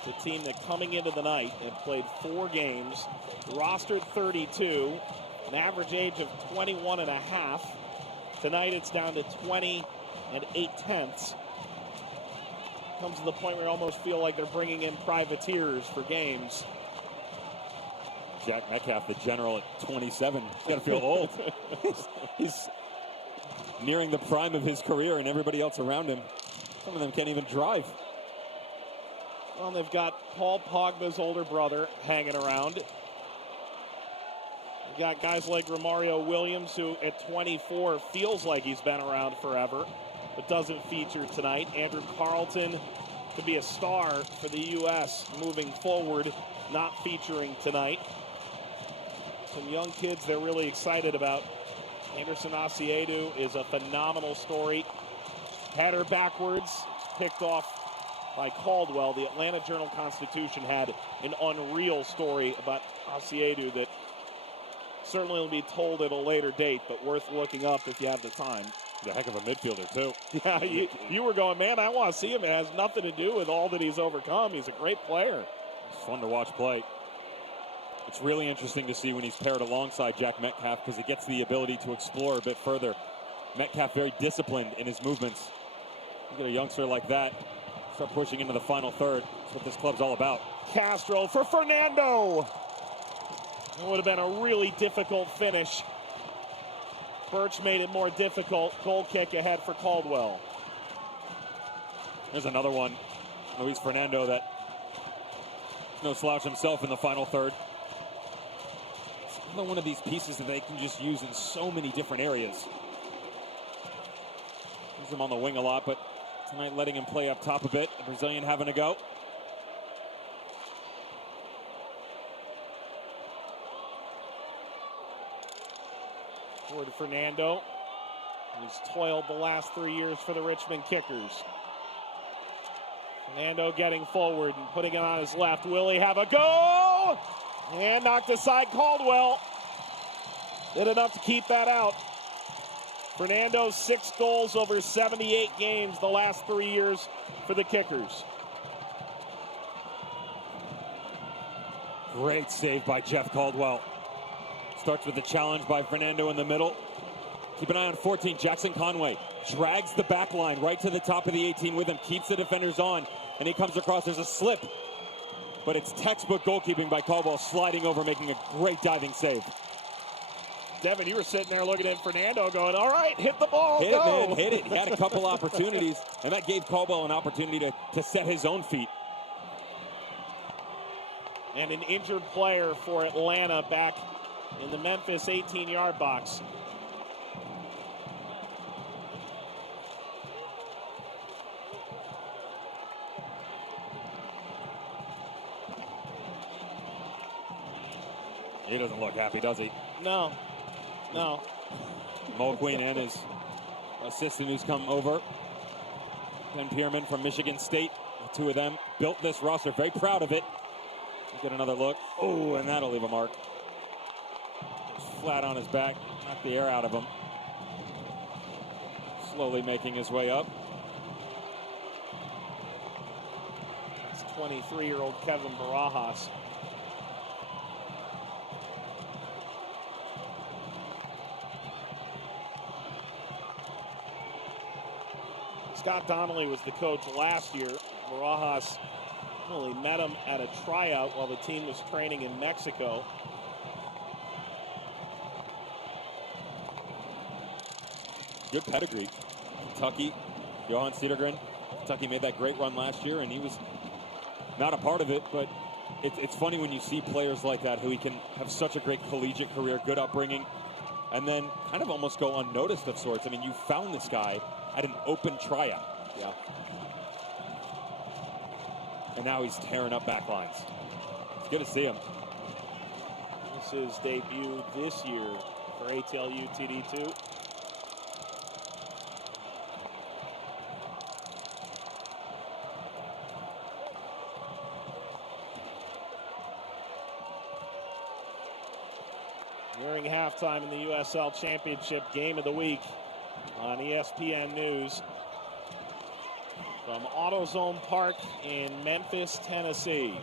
The team that coming into the night had played 4 games, rostered 32, an average age of 21 and a half. Tonight it's down to 20 and 8/10. Comes to the point where you almost feel like they're bringing in privateers for games. Jack Metcalf, the general at 27, he's got to feel old. He's nearing the prime of his career, and everybody else around him, some of them can't even drive. Well, they've got Paul Pogba's older brother hanging around. They've got guys like Romario Williams, who at 24 feels like he's been around forever, but doesn't feature tonight. Andrew Carlton could be a star for the U.S. moving forward, not featuring tonight. Some young kids they're really excited about. Anderson Asiedu is a phenomenal story. Header backwards, picked off by Caldwell. The Atlanta Journal-Constitution had an unreal story about Asiedu that certainly will be told at a later date, but worth looking up if you have the time. He's a heck of a midfielder, too. Yeah, you were going, man, I want to see him. It has nothing to do with all that he's overcome. He's a great player. It's fun to watch play. It's really interesting to see when he's paired alongside Jack Metcalf, because he gets the ability to explore a bit further. Metcalf very disciplined in his movements. You get a youngster like that, start pushing into the final third. That's what this club's all about. Castro for Fernando. It would have been a really difficult finish. Birch made it more difficult. Goal kick ahead for Caldwell. There's another one. Luis Fernando that no slouch himself in the final third. It's another one of these pieces that they can just use in so many different areas. Use him on the wing a lot, but tonight letting him play up top a bit. The Brazilian having a go. Forward to Fernando, who's toiled the last 3 years for the Richmond Kickers. Fernando getting forward and putting it on his left. Will he have a go? And knocked aside Caldwell. Did enough to keep that out. Fernando, 6 goals over 78 games the last 3 years for the Kickers. Great save by Jeff Caldwell. Starts with the challenge by Fernando in the middle. Keep an eye on 14, Jackson Conway. Drags the back line right to the top of the 18 with him. Keeps the defenders on, and he comes across. There's a slip. But it's textbook goalkeeping by Caldwell, sliding over, making a great diving save. Devin, you were sitting there looking at Fernando going, all right, hit the ball, hit go. it, man, hit it. He had a couple opportunities, and that gave Caldwell an opportunity to set his own feet. And an injured player for Atlanta back in the Memphis 18-yard box. He doesn't look happy, does he? No. Mo Queen and his assistant who's come over. Ken Pierman from Michigan State. The two of them built this roster. Very proud of it. Get another look. Oh, and that'll leave a mark. Flat on his back. Knocked the air out of him. Slowly making his way up. It's 23-year-old Kevin Barajas. Scott Donnelly was the coach last year. Barajas only met him at a tryout while the team was training in Mexico. Good pedigree. Kentucky, Johan Cedergren. Kentucky made that great run last year, and he was not a part of it, but it's funny when you see players like that who he can have such a great collegiate career, good upbringing, and then kind of almost go unnoticed of sorts. I mean, you found this guy at an open tryout. Yeah. And now he's tearing up back lines. It's good to see him. This is his debut this year for ATLU TD2. Nearing halftime in the USL Championship Game of the Week on ESPN News from AutoZone Park in Memphis, Tennessee.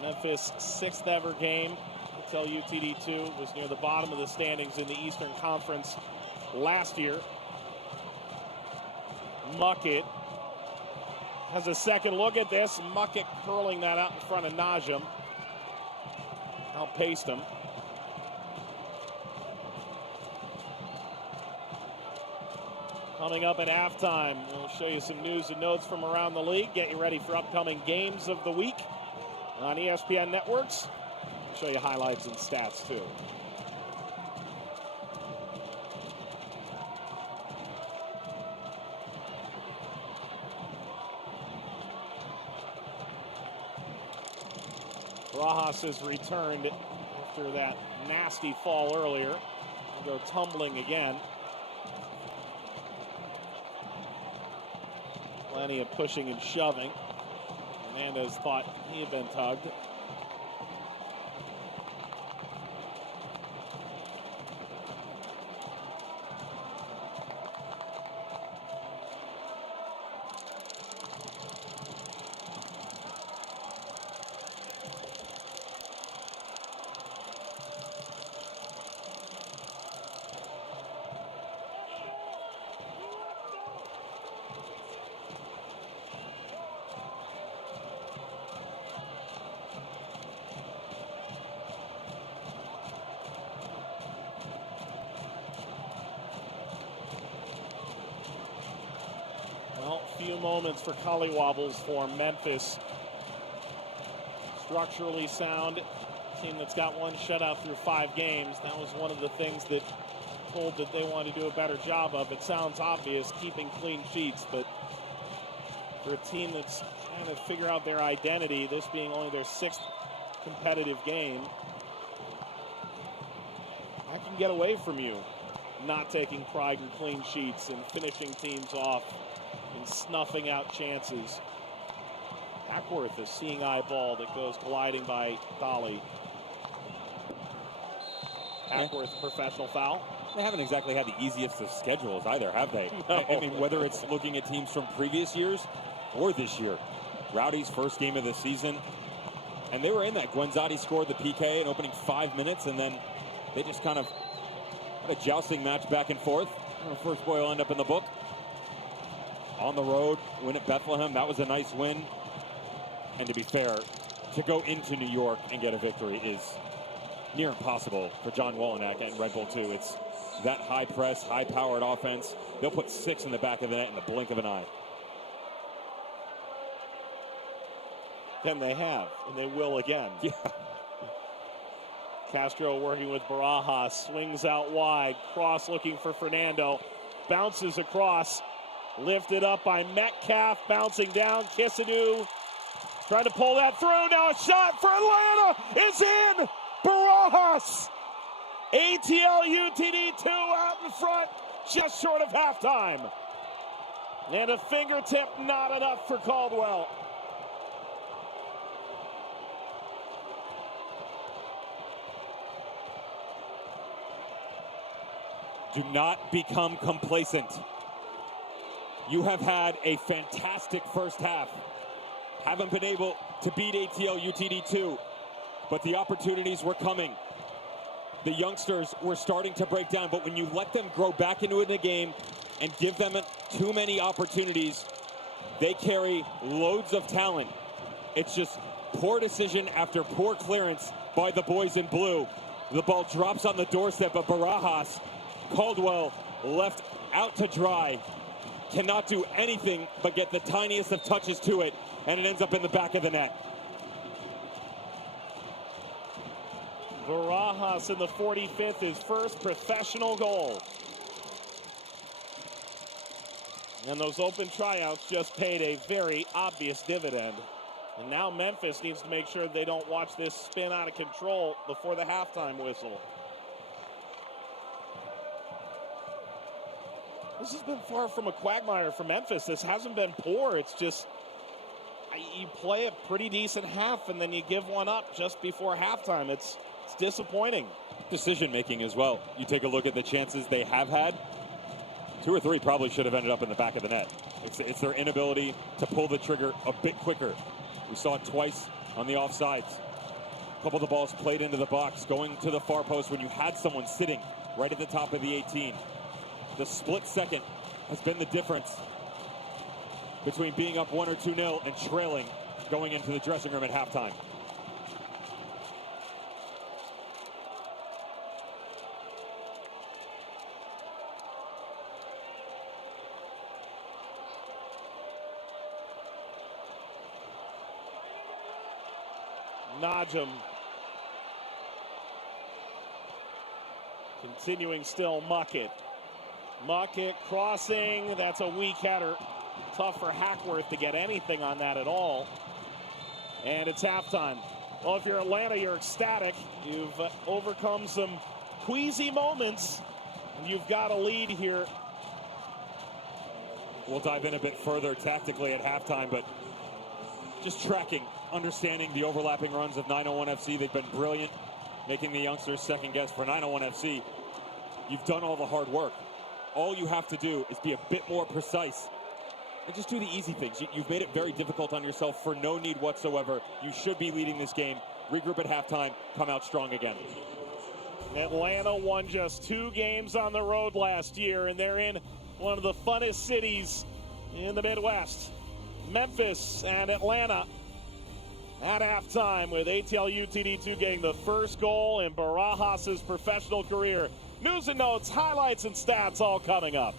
Memphis' 6th ever game until UTD2 was near the bottom of the standings in the Eastern Conference last year. Muckett has a second look at this. Muckett curling that out in front of Najim. Outpaced him. Coming up at halftime, we'll show you some news and notes from around the league, get you ready for upcoming games of the week on ESPN Networks. We'll show you highlights and stats too. Barajas has returned after that nasty fall earlier. He'll go tumbling again. Plenty of pushing and shoving. Hernandez thought he had been tugged. few moments for collywobbles for Memphis. Structurally sound, team that's got one shutout through 5 games. That was one of the things that told that they wanted to do a better job of. It sounds obvious, keeping clean sheets, but for a team that's trying to figure out their identity, this being only their 6th competitive game, I can get away from you not taking pride in clean sheets and finishing teams off and snuffing out chances. Hackworth, a seeing eye ball that goes gliding by Dolly. Hackworth, professional foul. They haven't exactly had the easiest of schedules either, have they? No. I mean, whether it's looking at teams from previous years or this year. Rowdy's first game of the season, and they were in that. Guenzotti scored the PK in opening 5 minutes, and then they just kind of had a jousting match back and forth. The first boy will end up in the book. On the road, win at Bethlehem. That was a nice win. And to be fair, to go into New York and get a victory is near impossible for John Wolyniak and Red Bull too. It's that high press, high-powered offense. They'll put 6 in the back of the net in the blink of an eye. And they have, and they will again. Yeah. Castro working with Barajas, swings out wide, cross looking for Fernando, bounces across, lifted up by Metcalf, bouncing down, Kisadu trying to pull that through, now a shot for Atlanta is in! Barajas! ATL UTD 2 out in front, just short of halftime. And a fingertip, not enough for Caldwell. Do not become complacent. You have had a fantastic first half. Haven't been able to beat ATL UTD2, but the opportunities were coming. The youngsters were starting to break down, but when you let them grow back into the game and give them too many opportunities, they carry loads of talent. It's just poor decision after poor clearance by the boys in blue. The ball drops on the doorstep of Barajas. Caldwell left out to dry. Cannot do anything but get the tiniest of touches to it, and it ends up in the back of the net. Barajas in the 45th, his first professional goal. And those open tryouts just paid a very obvious dividend. And now Memphis needs to make sure they don't watch this spin out of control before the halftime whistle. This has been far from a quagmire for Memphis. This hasn't been poor. It's just you play a pretty decent half and then you give one up just before halftime. It's disappointing. Decision making as well. You take a look at the chances they have had. 2 or 3 probably should have ended up in the back of the net. It's their inability to pull the trigger a bit quicker. We saw it twice on the offsides. A couple of the balls played into the box, going to the far post when you had someone sitting right at the top of the 18. The split second has been the difference between being up 1 or 2-0 and trailing going into the dressing room at halftime. Najum continuing still. Muckett crossing, that's a weak header. Tough for Hackworth to get anything on that at all. And it's halftime. Well, if you're Atlanta, you're ecstatic. You've overcome some queasy moments. You've got a lead here. We'll dive in a bit further tactically at halftime, but just tracking, understanding the overlapping runs of 901 FC. They've been brilliant, making the youngsters second guess. For 901 FC, you've done all the hard work. All you have to do is be a bit more precise and just do the easy things. You've made it very difficult on yourself for no need whatsoever. You should be leading this game. Regroup at halftime, come out strong again. Atlanta won just 2 games on the road last year, and they're in one of the funnest cities in the Midwest. Memphis and Atlanta at halftime, with ATL UTD2 getting the first goal in Barajas' professional career. News and notes, highlights, and stats all coming up.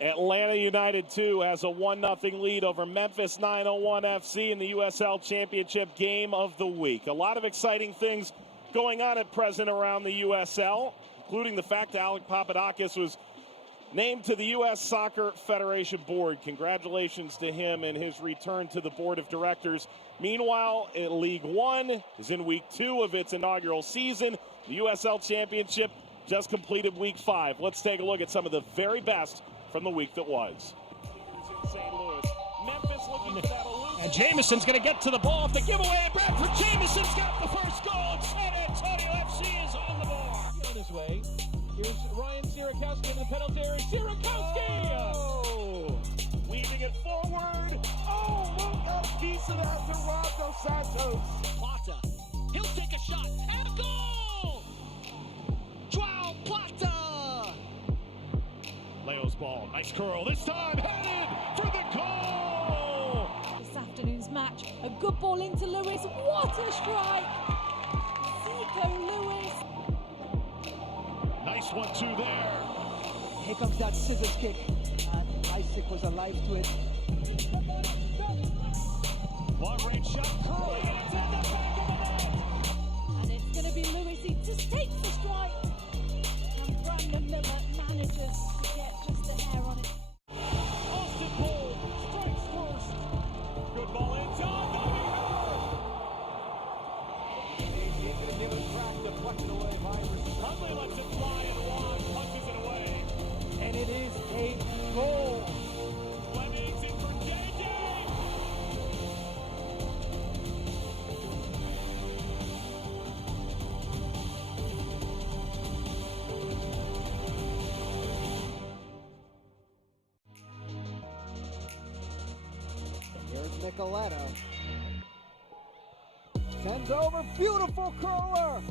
Atlanta United 2 has a 1-0 lead over Memphis 901 FC in the USL Championship game of the week. A lot of exciting things going on at present around the USL, including the fact that Alec Papadakis was named to the U.S. Soccer Federation Board. Congratulations to him and his return to the board of directors. Meanwhile, League One is in week 2 of its inaugural season. The USL Championship just completed week 5. Let's take a look at some of the very best from the week that was. In St. Louis. Memphis looking for that elusive. And Jameson's going to get to the ball off the giveaway. Bradford Jameson's got the first goal, and San Antonio FC is on the board. On his way. Here's Ryan Sierakowski in the penalty area. Sierakowski! Oh! Weaving it forward. Oh, look at a piece of that to Rob Dos Santos. Plata. He'll take a shot. And a goal! Joao Plata! Leo's ball. Nice curl. This time headed for the goal! This afternoon's match. A good ball into Lewis. What a strike! Zico Lewis. Nice 1-2 there. Here comes that scissors kick. And Isaac was alive to it. Long range shot. Curling. And it's in the back of the net. And it's going to be Lewis. He just takes the strike. And Brandon Miller manages to get just a hair on it. Austin Cole strikes first. Good ball in. John Huntley lets it fly and Juan punches it away. And it is a goal. Fleming's in for JJ. Here's Nicoletto. Sends over, beautiful curler.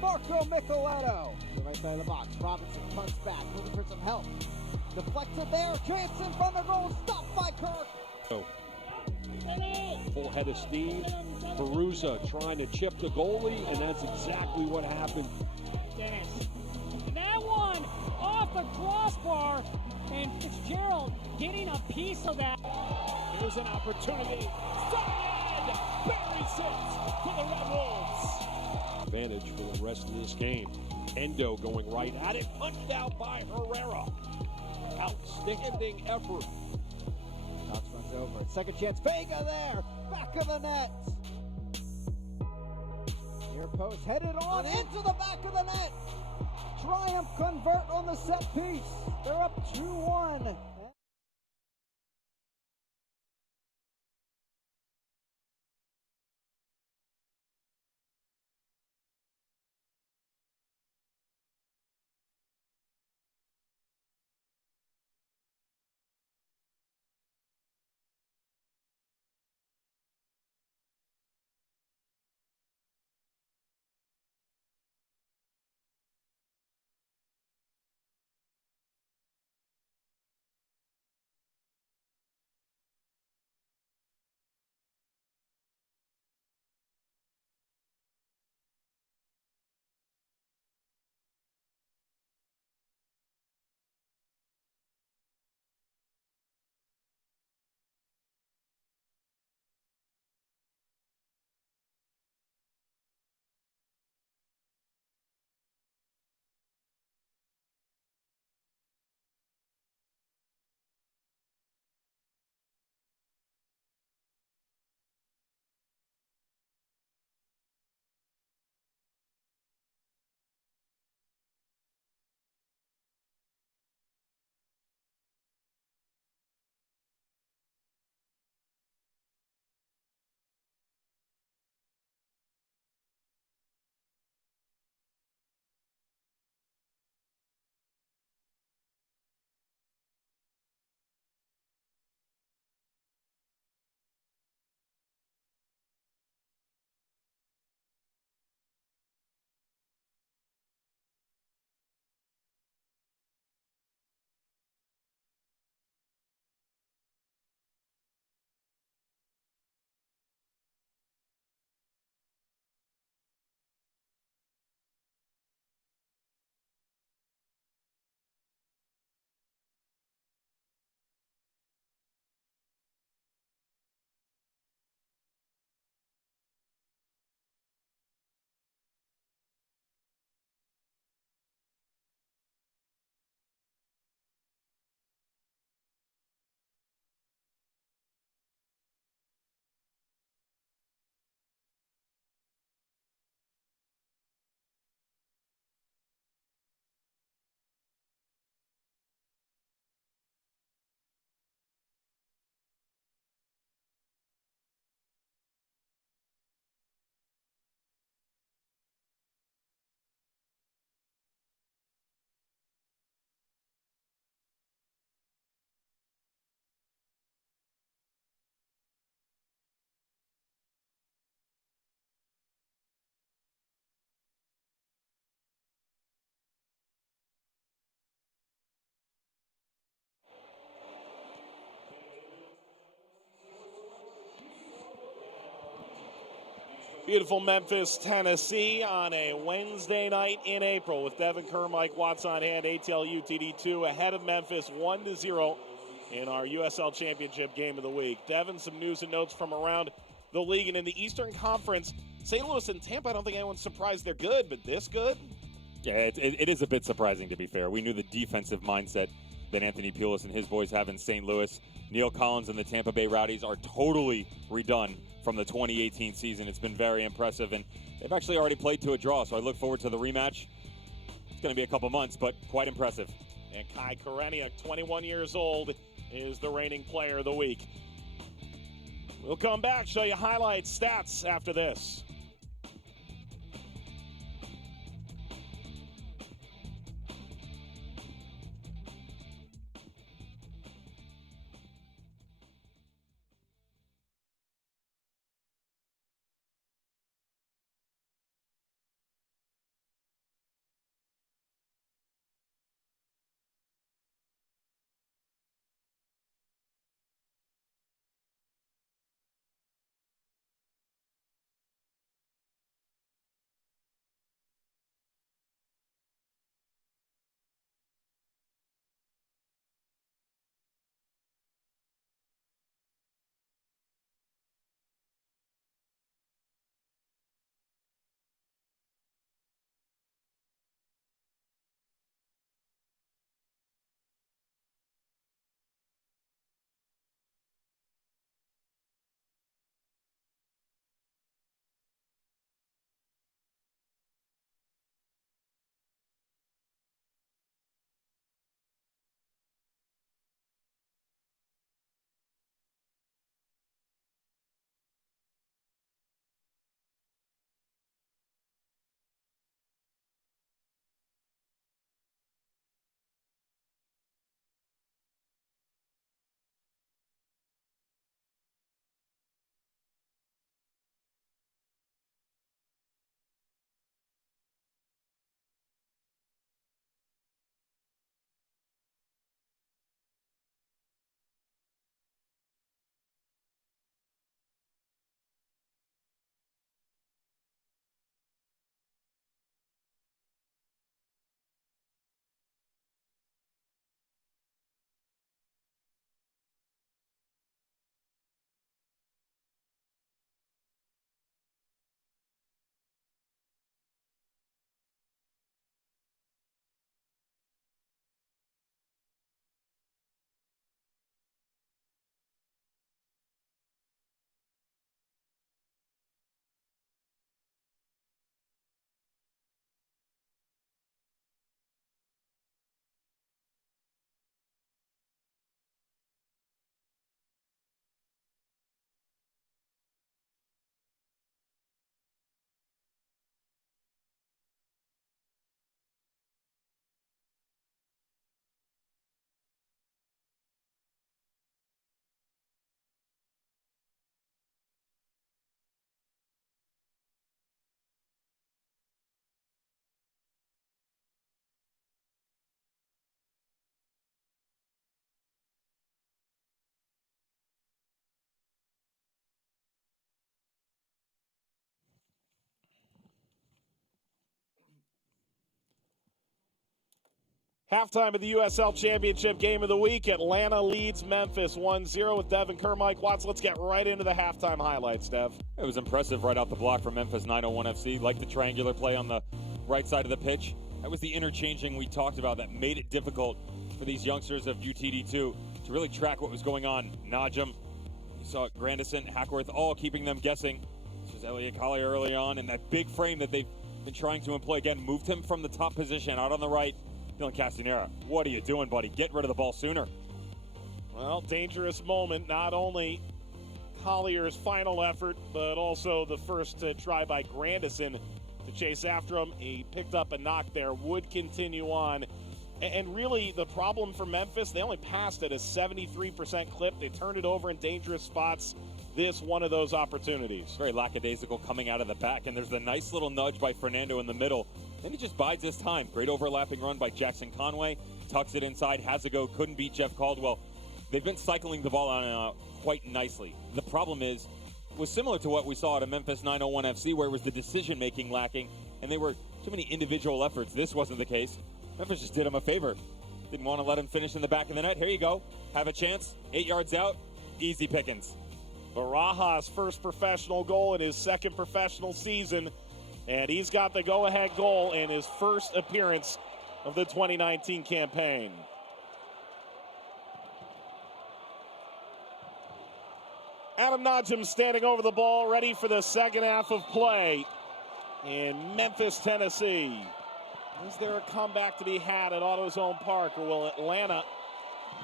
Marco Micheletto. The right side of the box. Robinson punts back, looking for some help. Deflected there. Chance in front of goal. Stopped by Kirk. Full head of steam. Perusa trying to chip the goalie, and that's exactly what happened. Dennis. That one off the crossbar, and Fitzgerald getting a piece of that. Here's an opportunity. Side! Buries it for the Red Wolves. Advantage for the rest of this game. Endo going right at it, punched out by Herrera. Outstanding effort. Cox runs over. Second chance. Vega there. Back of the net. Near post. Headed on into the back of the net. Triumph convert on the set piece. They're up 2-1. Beautiful Memphis, Tennessee on a Wednesday night in April with Devin Kerr, Mike Watts on hand. ATL UTD2 ahead of Memphis 1-0 in our USL Championship game of the week. Devin, some news and notes from around the league and in the Eastern Conference. St. Louis and Tampa, I don't think anyone's surprised they're good, but this good? Yeah, it is a bit surprising, to be fair. We knew the defensive mindset that Anthony Pulis and his boys have in St. Louis. Neil Collins and the Tampa Bay Rowdies are totally redone from the 2018 season. It's been very impressive, and they've actually already played to a draw, so I look forward to the rematch. It's going to be a couple months, but quite impressive. And Kai Koreniuk, 21 years old, is the reigning player of the week. We'll come back, show you highlights, stats after this. Halftime of the USL Championship game of the week. Atlanta leads Memphis 1-0 with Devin Kerr, Mike Watts. Let's get right into the halftime highlights, Dev. It was impressive right out the block from Memphis 901 FC. Like the triangular play on the right side of the pitch. That was the interchanging we talked about that made it difficult for these youngsters of UTD2 to really track what was going on. Najim, you saw Grandison, Hackworth, all keeping them guessing. This was Elliot Collier early on, and that big frame that they've been trying to employ again moved him from the top position out on the right. Dylan Castanera, what are you doing, buddy? Get rid of the ball sooner. Well, dangerous moment. Not only Collier's final effort, but also the first try by Grandison to chase after him. He picked up a knock there, would continue on. And really, the problem for Memphis, they only passed at a 73% clip. They turned it over in dangerous spots. This one of those opportunities. Very lackadaisical coming out of the back, and there's the nice little nudge by Fernando in the middle. Then he just bides his time. Great overlapping run by Jackson Conway. Tucks it inside, has a go, couldn't beat Jeff Caldwell. They've been cycling the ball on and out quite nicely. The problem is was similar to what we saw at a Memphis 901 FC, where it was the decision-making lacking, and they were too many individual efforts. This wasn't the case. Memphis just did him a favor. Didn't want to let him finish in the back of the net. Here you go. Have a chance. 8 yards out. Easy pickings. Barajas' first professional goal in his second professional season, and he's got the go-ahead goal in his first appearance of the 2019 campaign. Adam Najim standing over the ball, ready for the second half of play in Memphis, Tennessee. Is there a comeback to be had at AutoZone Park, or will Atlanta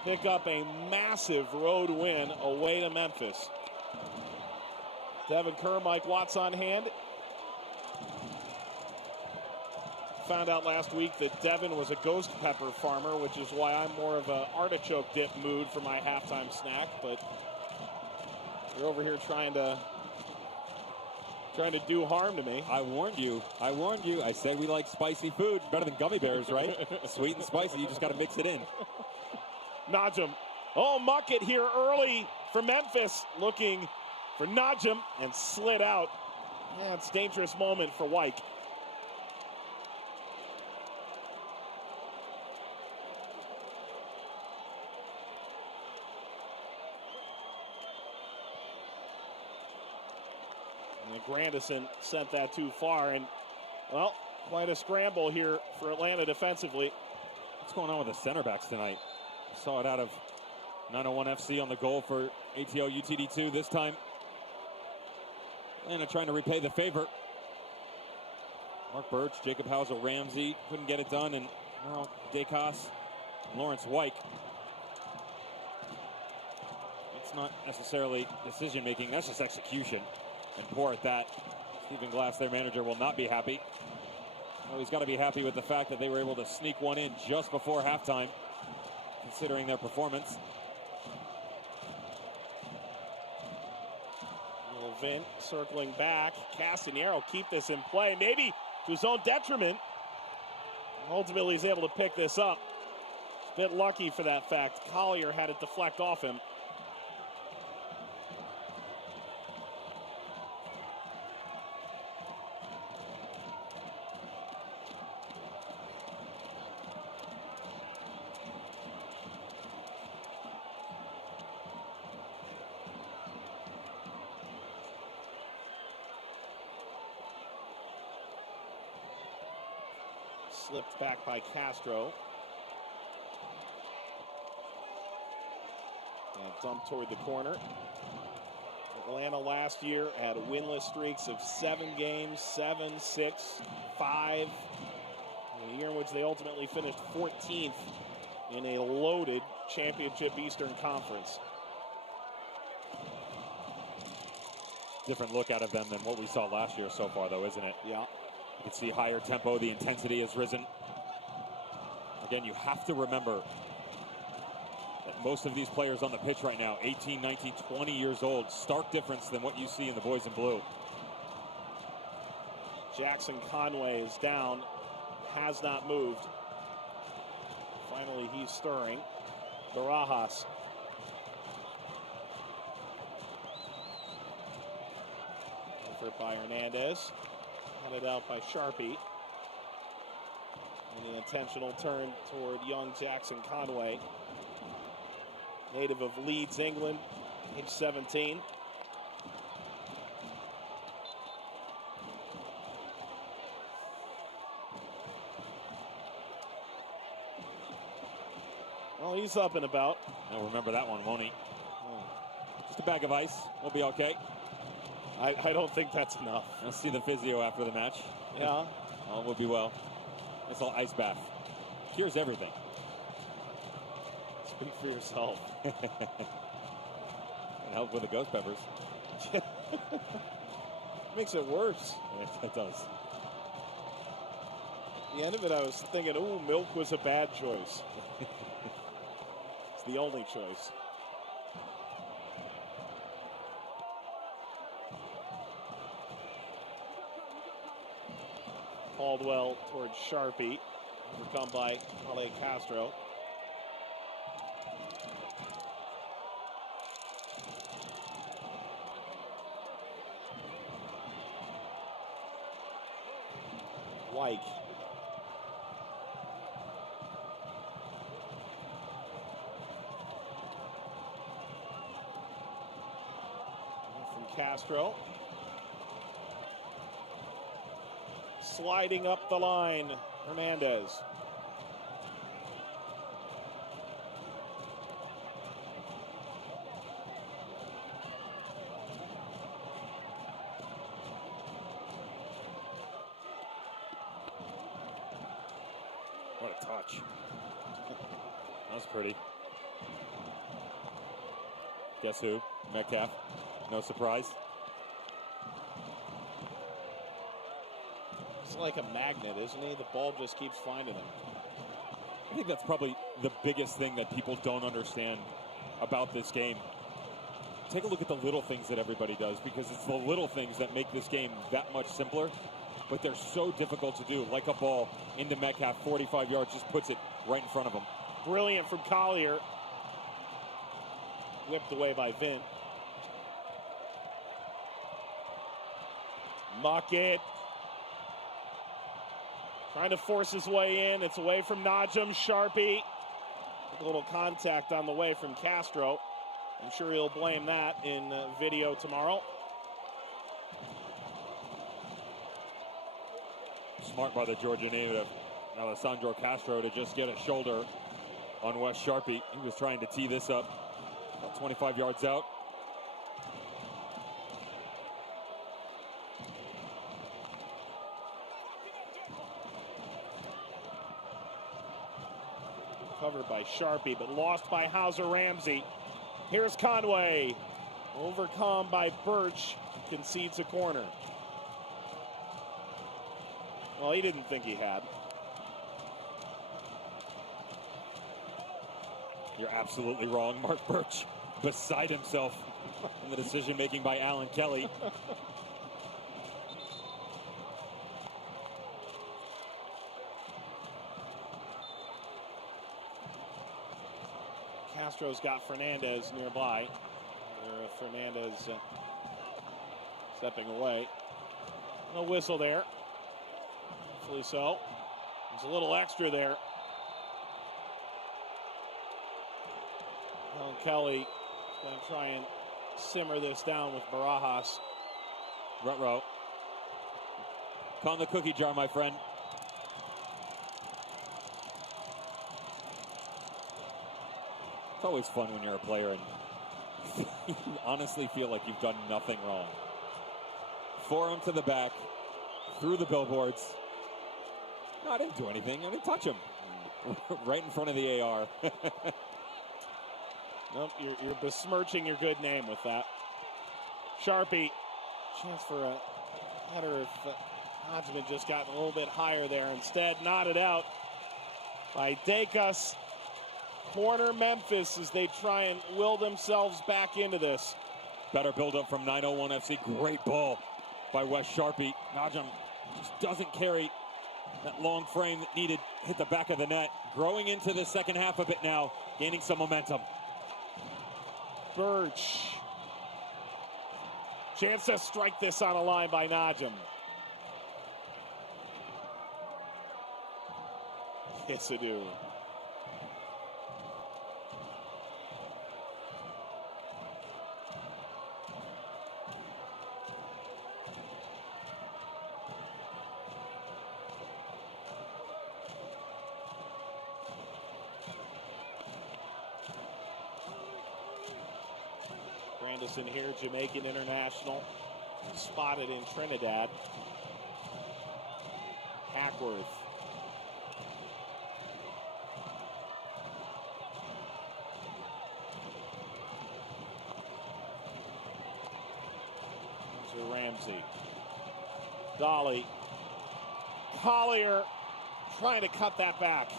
pick up a massive road win away to Memphis? Devin Kerr, Mike Watts on hand. Found out last week that Devin was a ghost pepper farmer, which is why I'm more of an artichoke dip mood for my halftime snack. But you're over here trying to do harm to me. I warned you. I said we like spicy food. Better than gummy bears, right? Sweet and spicy. You just got to mix it in. Najim. Oh, Muckett here early for Memphis. Looking for Najim and slid out. Yeah, it's a dangerous moment for Wyke. And Grandison sent that too far, and, well, quite a scramble here for Atlanta defensively. What's going on with the center backs tonight? Saw it out of 901 FC on the goal for ATL UTD2 this time. Atlanta trying to repay the favor. Mark Birch, Jacob Hauser, Ramsey couldn't get it done, and now Decas, Lawrence Wyke. It's not necessarily decision-making, that's just execution. And poor at that. Stephen Glass, their manager, will not be happy. Well, he's got to be happy with the fact that they were able to sneak one in just before halftime, considering their performance. Vint circling back. Castanero keep this in play, maybe to his own detriment. Ultimately, he's able to pick this up. A bit lucky for that fact. Collier had it deflect off him. Slipped back by Castro. And dumped toward the corner. Atlanta last year had winless streaks of 7 games, 7, 6, 5. A year in which they ultimately finished 14th in a loaded championship Eastern Conference. Different look out of them than what we saw last year so far, though, isn't it? Yeah. You can see higher tempo, the intensity has risen. Again, you have to remember that most of these players on the pitch right now, 18, 19, 20 years old, stark difference than what you see in the boys in blue. Jackson Conway is down, has not moved. Finally, he's stirring. Barajas. Effort by Hernandez. Headed out by Sharpie. And the intentional turn toward young Jackson Conway. Native of Leeds, England, age 17. Well, he's up and about. He'll remember that one, won't he? Just a bag of ice. We'll be okay. I don't think that's enough. I'll see the physio after the match. Yeah. All will be well. It's all ice bath. Cures everything. Speak for yourself. And help with the ghost peppers. Makes it worse. Yes, it does. At the end of it, I was thinking, ooh, milk was a bad choice. It's the only choice. Caldwell towards Sharpie, overcome by Ale Castro. like. From Castro. Sliding up the line, Hernandez. What a touch. That was pretty. Guess who? Metcalf. No surprise. He's like a magnet, isn't he? The ball just keeps finding him. I think that's probably the biggest thing that people don't understand about this game. Take a look at the little things that everybody does, because it's the little things that make this game that much simpler, but they're so difficult to do. Like a ball into Metcalf, 45 yards, just puts it right in front of him. Brilliant from Collier. Whipped away by Vint. Muckett. Trying to force his way in. It's away from Najim. Sharpie. A little contact on the way from Castro. I'm sure he'll blame that in video tomorrow. Smart by the Georgia native, Alessandro Castro, to just get a shoulder on Wes Sharpie. He was trying to tee this up about 25 yards out. Covered by Sharpie, but lost by Hauser Ramsey. Here's Conway. Overcome by Birch. Concedes a corner. Well, he didn't think he had. You're absolutely wrong. Mark Birch beside himself in the decision making by Alan Kelly. Castro's got Fernandez nearby. Fernandez stepping away. No whistle there. Hopefully so. There's a little extra there. Alan Kelly going to try and simmer this down with Barajas. Ruh-roh. Call in the cookie jar, my friend. It's always fun when you're a player and you honestly feel like you've done nothing wrong. Forearm to the back, through the billboards. No, I didn't do anything. I didn't touch him. Right in front of the AR. Nope, you're besmirching your good name with that. Sharpie, chance for a header if Hodgman just got a little bit higher there. Instead, knotted out by Dacus. Corner Memphis as they try and will themselves back into this. Better build-up from 901 FC. Great ball by Wes Sharpie. Najim just doesn't carry that long frame that needed, hit the back of the net. Growing into the second half of it now, gaining some momentum. Birch. Chance to strike this on a line by Najim. Yes, I do. Grandison here, Jamaican international, spotted in Trinidad. Hackworth. Here's Ramsey. Dolly. Collier trying to cut that back.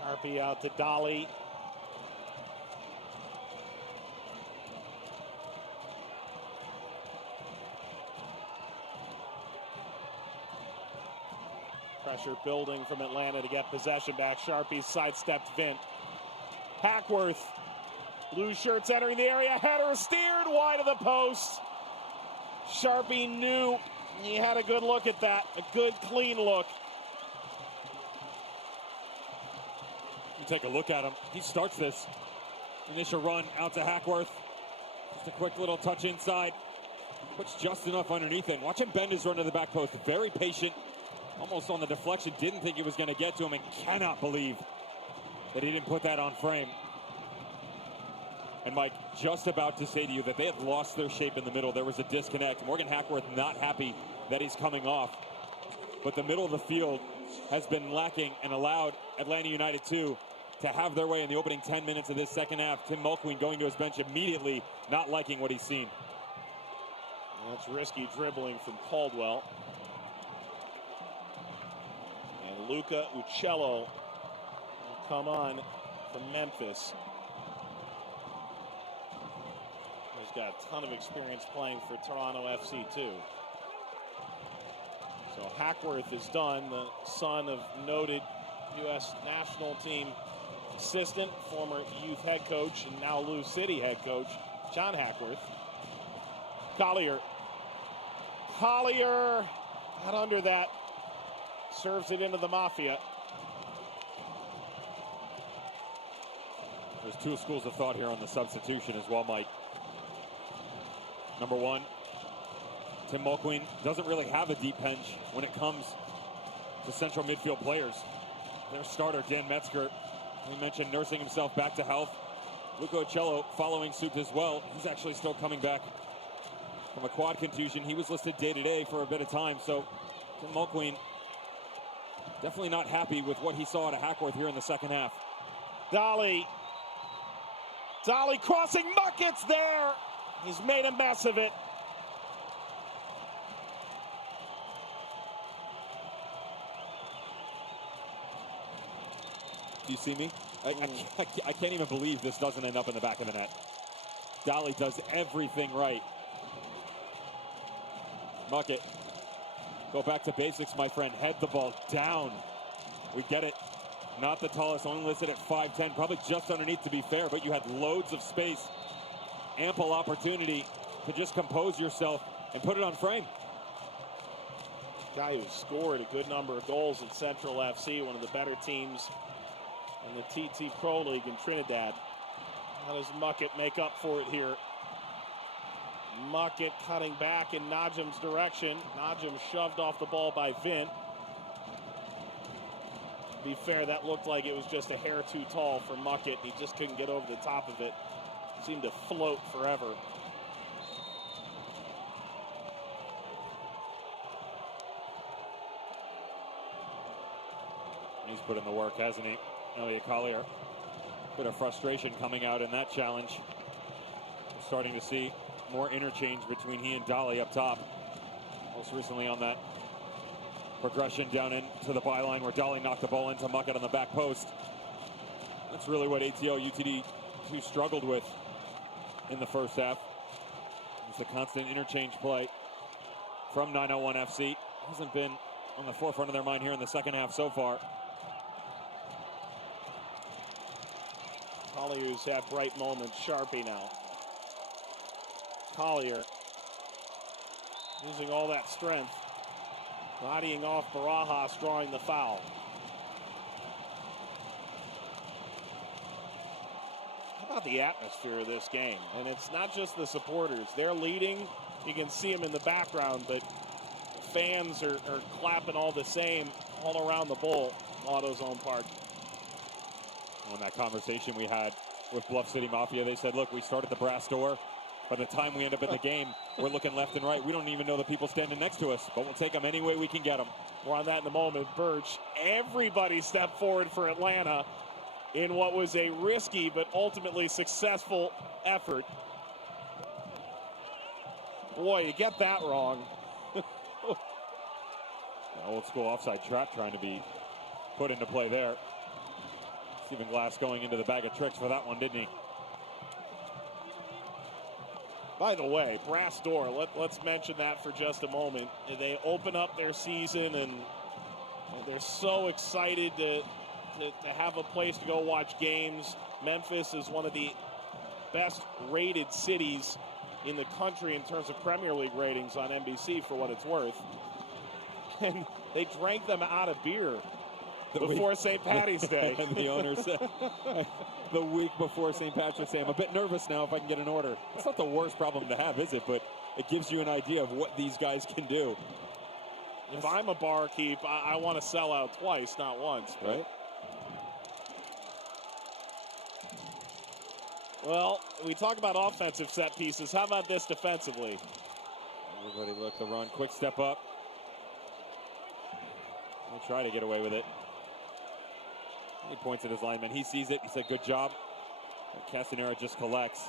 Sharpie out to Dolly. Pressure building from Atlanta to get possession back. Sharpie sidestepped Vint. Hackworth, blue shirts entering the area, header steered wide of the post. Sharpie knew he had a good look at that, a good clean look. You take a look at him. He starts this initial run out to Hackworth. Just a quick little touch inside. Puts just enough underneath it. Watch him bend his run to the back post. Very patient. Almost on the deflection. Didn't think it was going to get to him and cannot believe that he didn't put that on frame. And Mike, just about to say to you that they had lost their shape in the middle. There was a disconnect. Morgan Hackworth not happy that he's coming off. But the middle of the field has been lacking and allowed Atlanta United 2 to have their way in the opening 10 minutes of this second half. Tim Mulqueen going to his bench immediately, not liking what he's seen. That's risky dribbling from Caldwell. And Luca Uccello will come on from Memphis. He's got a ton of experience playing for Toronto FC too. So Hackworth is done, the son of noted U.S. national team assistant, former youth head coach, and now Lou City head coach, John Hackworth. Collier got under that, serves it into the Mafia. There's two schools of thought here on the substitution as well, Mike. Number one, Tim Mulqueen doesn't really have a deep bench when it comes to central midfield players. Their starter, Dan Metzger, we mentioned nursing himself back to health. Luca Uccello following suit as well. He's actually still coming back from a quad contusion. He was listed day-to-day for a bit of time, so Tim Mulqueen definitely not happy with what he saw out of Hackworth here in the second half. Dolly crossing, Mucket's there. He's made a mess of it. Do you see me? I can't even believe this doesn't end up in the back of the net. Dolly does everything right. Muckett, go back to basics, my friend. Head the ball down. We get it. Not the tallest, only listed at 5'10", probably just underneath to be fair, but you had loads of space, ample opportunity to just compose yourself and put it on frame. Guy who scored a good number of goals at Central FC, one of the better teams in the TT Pro League in Trinidad. How does Muckett make up for it here? Muckett cutting back in Najim's direction. Najim shoved off the ball by Vint. To be fair, that looked like it was just a hair too tall for Muckett. He just couldn't get over the top of it. Seemed to float forever. He's put in the work, hasn't he? Elliot Collier. Bit of frustration coming out in that challenge. We're starting to see more interchange between he and Dolly up top. Most recently on that progression down into the byline where Dolly knocked the ball into Muckett on the back post. That's really what ATL UTD2 struggled with in the first half. It's a constant interchange play from 901 FC. Hasn't been on the forefront of their mind here in the second half so far. Collier's had bright moments. Sharpie now. Collier using all that strength. Bodying off Barajas, drawing the foul. How about the atmosphere of this game? And it's not just the supporters. They're leading. You can see them in the background, but fans are clapping all the same all around the bowl, AutoZone Park. On that conversation we had with Bluff City Mafia, they said, look, we start at the brass door. By the time we end up in the game, we're looking left and right. We don't even know the people standing next to us, but we'll take them any way we can get them. More on that in a moment. Birch, everybody stepped forward for Atlanta in what was a risky but ultimately successful effort. Boy, you get that wrong. Old school offside trap trying to be put into play there. Stephen Glass going into the bag of tricks for that one, didn't he? By the way, brass door, let's mention that for just a moment. They open up their season and they're so excited to have a place to go watch games. Memphis is one of the best rated cities in the country in terms of Premier League ratings on NBC, for what it's worth. And they drank them out of beer before St. Patty's Day. And the owner said the week before St. Patrick's Day, I'm a bit nervous now if I can get an order. It's not the worst problem to have, is it? But it gives you an idea of what these guys can do. If I'm a barkeep, I want to sell out twice, not once. Right? Well, we talk about offensive set pieces. How about this defensively? Everybody look, the run, quick step up. He'll try to get away with it. He points at his lineman. He sees it. He said, good job. Castanera just collects.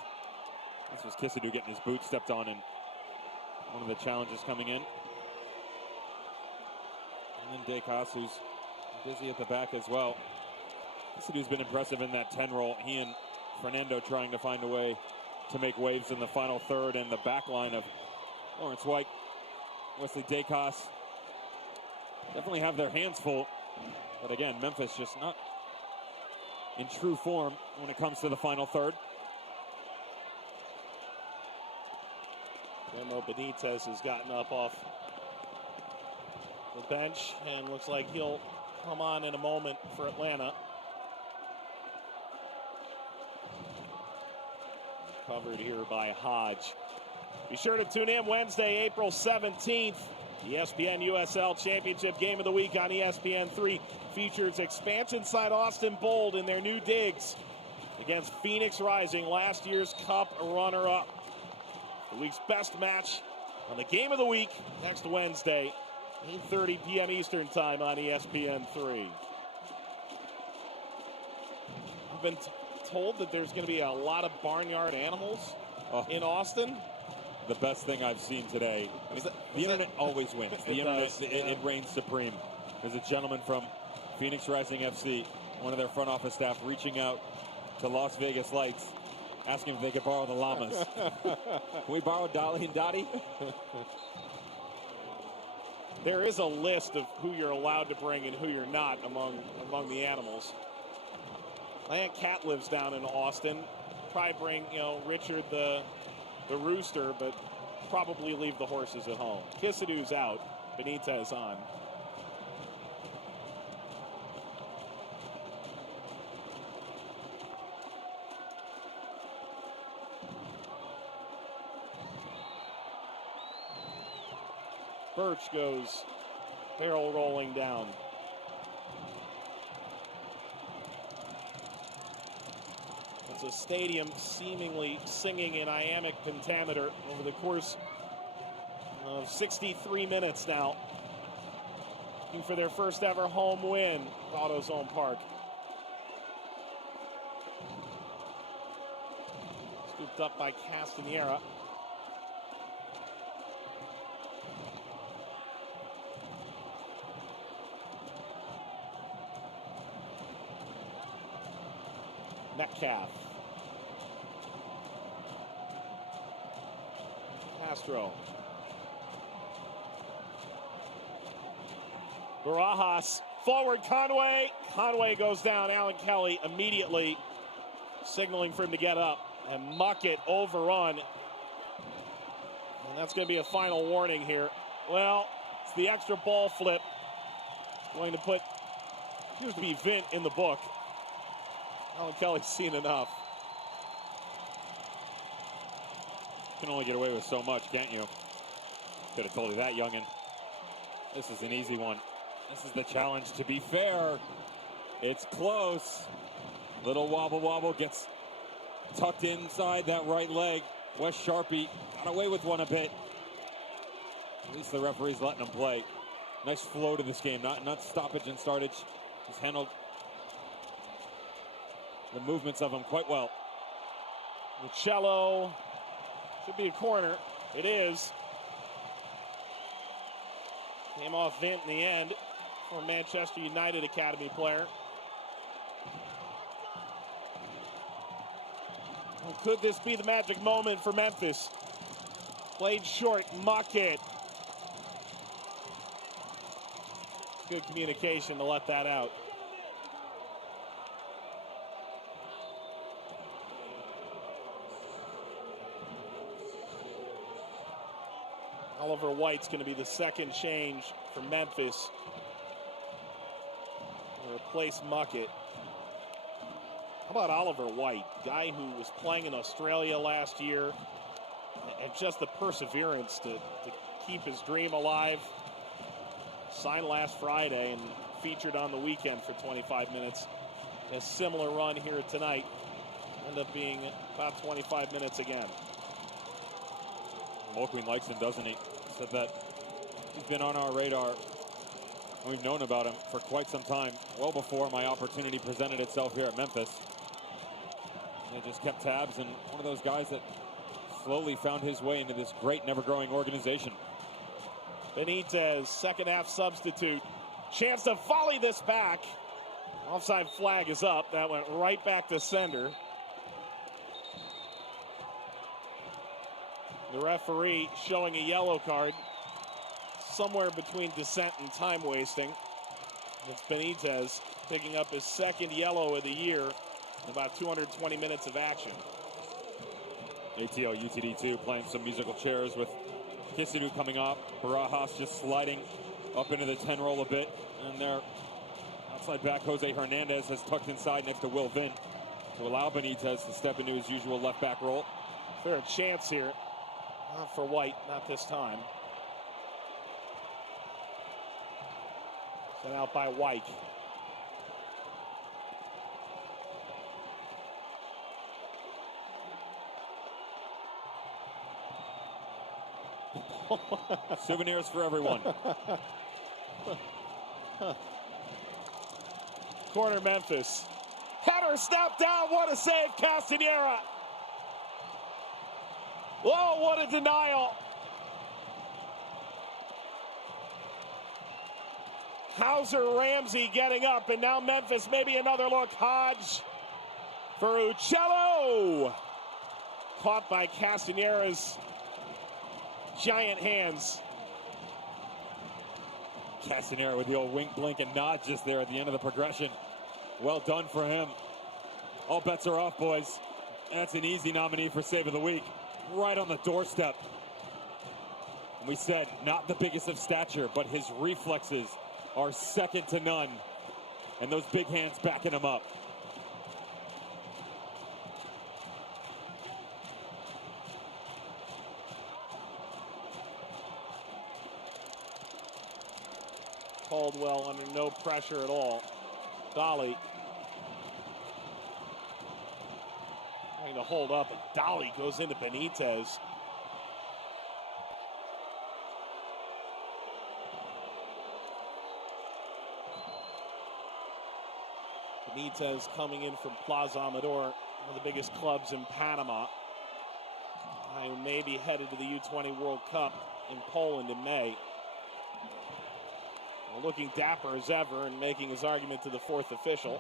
This was Kisadu getting his boot stepped on, and one of the challenges coming in. And then Decas, who's busy at the back as well. Kisadu's been impressive in that 10 roll. He and Fernando trying to find a way to make waves in the final third, and the back line of Lawrence White, Wesley Decas definitely have their hands full. But again, Memphis just not in true form when it comes to the final third. Remo Benitez has gotten up off the bench and looks like he'll come on in a moment for Atlanta. Covered here by Hodge. Be sure to tune in Wednesday, April 17th. ESPN USL Championship Game of the Week on ESPN3 features expansion side Austin Bold in their new digs against Phoenix Rising, last year's Cup runner-up. The week's best match on the Game of the Week next Wednesday, 8:30 p.m. Eastern Time on ESPN3. I've been told that there's going to be a lot of barnyard animals in Austin. The best thing I've seen today. The internet always wins. The internet, it reigns supreme. There's a gentleman from Phoenix Rising FC, one of their front office staff, reaching out to Las Vegas Lights, asking if they could borrow the llamas. Can we borrow Dolly and Dottie? There is a list of who you're allowed to bring and who you're not among the animals. My Aunt Kat lives down in Austin. Probably bring, Richard the rooster, but probably leave the horses at home. Kisadu's out. Benitez on. Birch goes barrel rolling down. It's a stadium seemingly singing in iambic pentameter over the course of 63 minutes now. Looking for their first ever home win at AutoZone Park. Scooped up by Castanera. Metcalf. Castro. Barajas. Forward Conway. Conway goes down. Alan Kelly immediately signaling for him to get up. And Muckett overrun. And that's going to be a final warning here. Well, it's the extra ball flip. It's going to put, appears to be Vint in the book. Alan Kelly's seen enough. You can only get away with so much, can't you? Could have told you that, youngin. This is an easy one. This is the challenge to be fair. It's close. Little wobble gets tucked inside that right leg. Wes Sharpie got away with one a bit. At least the referee's letting him play. Nice flow to this game, not stoppage and startage. He's handled the movements of him quite well. Lucello should be a corner. It is. Came off Vint in the end for Manchester United Academy player. Well, could this be the magic moment for Memphis? Played short, Muckett. Good communication to let that out. Oliver White's going to be the second change for Memphis to replace Muckett. How about Oliver White, guy who was playing in Australia last year, and just the perseverance to keep his dream alive. Signed last Friday and featured on the weekend for 25 minutes. A similar run here tonight. End up being about 25 minutes again. Mulqueen likes him, doesn't he? Said that he's been on our radar. We've known about him for quite some time, well before my opportunity presented itself here at Memphis. They just kept tabs, and one of those guys that slowly found his way into this great, never-growing organization. Benitez, second half substitute. Chance to volley this back. Offside flag is up. That went right back to sender. The referee showing a yellow card. Somewhere between dissent and time wasting. It's Benitez picking up his second yellow of the year in about 220 minutes of action. ATL UTD2 playing some musical chairs with Kisadu coming up. Barajas just sliding up into the 10 roll a bit. And their outside back, Jose Hernandez, has tucked inside next to Will Vint to allow Benitez to step into his usual left back role. Fair chance here. Not for White, not this time. Sent out by White. Souvenirs for everyone. Corner Memphis. Header snapped down. What a save, Castanera. Whoa, what a denial. Hauser, Ramsey getting up, and now Memphis, maybe another look. Hodge for Uccello. Caught by Castanera's giant hands. Castanera with the old wink, blink, and nod just there at the end of the progression. Well done for him. All bets are off, boys. That's an easy nominee for Save of the Week. Right on the doorstep. And we said, not the biggest of stature, but his reflexes are second to none. And those big hands backing him up. Caldwell under no pressure at all. Dolly trying to hold up, and Dolly goes into Benitez. Benitez coming in from Plaza Amador, one of the biggest clubs in Panama. Who may be headed to the U20 World Cup in Poland in May. Looking dapper as ever and making his argument to the fourth official.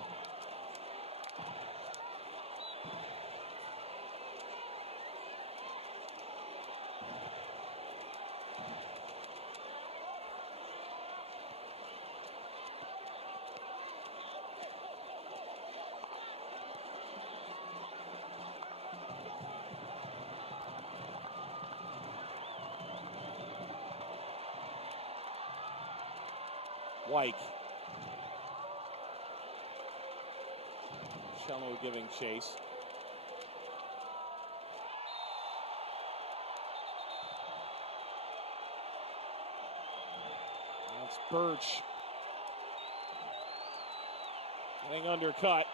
White. Cello giving chase. That's Birch. Getting undercut.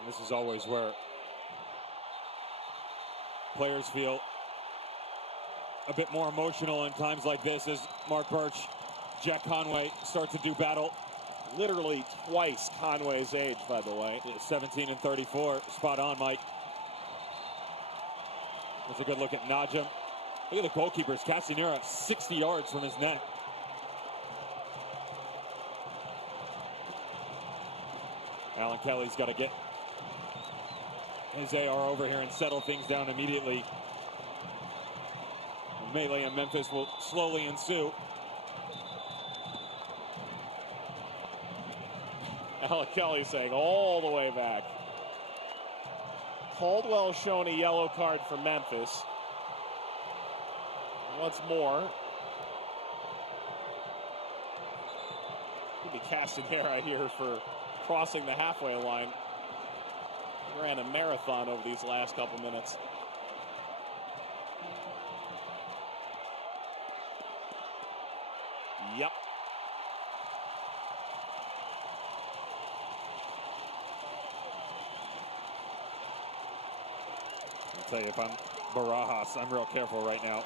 And this is always where players feel a bit more emotional in times like this as Mark Birch, Jack Conway start to do battle. Literally twice Conway's age, by the way. 17 and 34, spot on, Mike. That's a good look at Najim. Look at the goalkeepers, Castanera 60 yards from his net. Alan Kelly's got to get his AR over here and settle things down immediately. The melee in Memphis will slowly ensue. Alan Kelly saying all the way back. Caldwell shown a yellow card for Memphis. Once more. Could be Castanera here for crossing the halfway line. He ran a marathon over these last couple minutes. Yep. I'll tell you, if I'm Barajas, I'm real careful right now.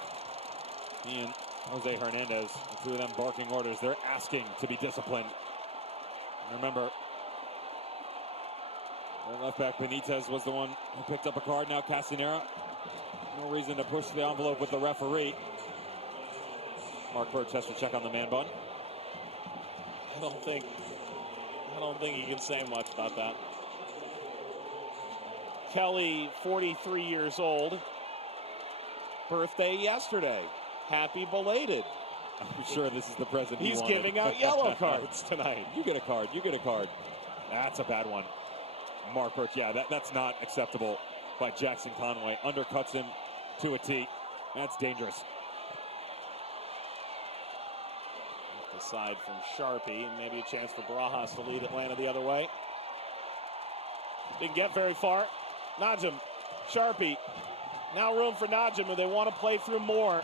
He and Jose Hernandez, the two of them barking orders. They're asking to be disciplined. And remember, their left back Benitez was the one who picked up a card. Now Castanera, no reason to push the envelope with the referee. Mark Birch has to check on the man bun. I don't think he can say much about that. Kelly, 43 years old. Birthday yesterday. Happy belated. I'm sure this is the present He's wanted. giving out yellow cards tonight. You get a card. You get a card. That's a bad one. Mark Birch, yeah, that's not acceptable by Jackson Conway. Undercuts him to a T. That's dangerous. Aside from Sharpie, and maybe a chance for Barajas to lead Atlanta the other way. Didn't get very far. Najim, Sharpie. Now room for Najim, and they want to play through more.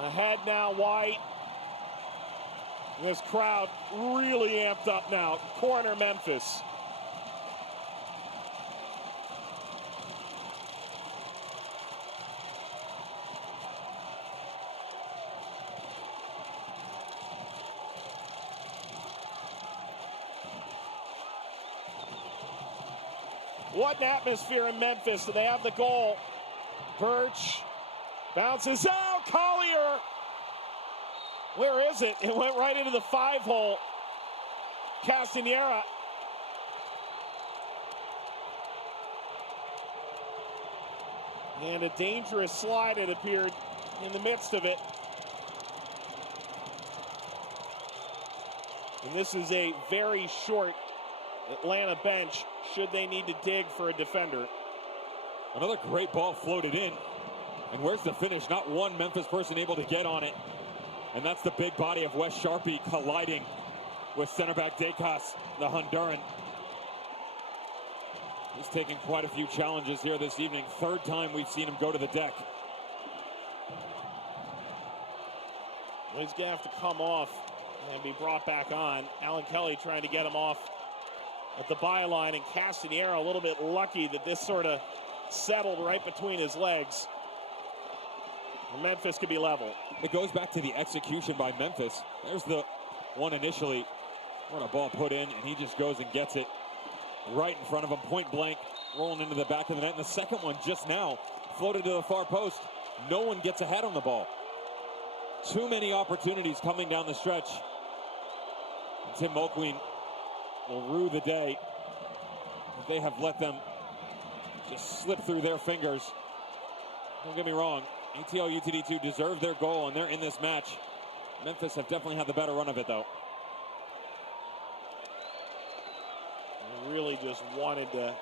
Ahead now, White. This crowd really amped up now. Corner Memphis. What an atmosphere in Memphis. So they have the goal. Birch bounces out. Collier. Where is it? It went right into the 5-hole. Castanera. And a dangerous slide, it appeared, in the midst of it. And this is a very short Atlanta bench, should they need to dig for a defender. Another great ball floated in. And where's the finish? Not one Memphis person able to get on it. And that's the big body of Wes Sharpie colliding with center back Decas, the Honduran. He's taken quite a few challenges here this evening. Third time we've seen him go to the deck. Well, he's going to have to come off and be brought back on. Alan Kelly trying to get him off at the byline, and Castanera a little bit lucky that this sort of settled right between his legs. Memphis could be level. It goes back to the execution by Memphis. There's the one initially. What a ball put in, and he just goes and gets it right in front of him, point blank, rolling into the back of the net. And the second one just now floated to the far post. No one gets ahead on the ball. Too many opportunities coming down the stretch. And Tim Mulqueen will rue the day that they have let them just slip through their fingers. Don't get me wrong, ATL UTD2 deserve their goal, and they're in this match. Memphis have definitely had the better run of it, though. They really just wanted to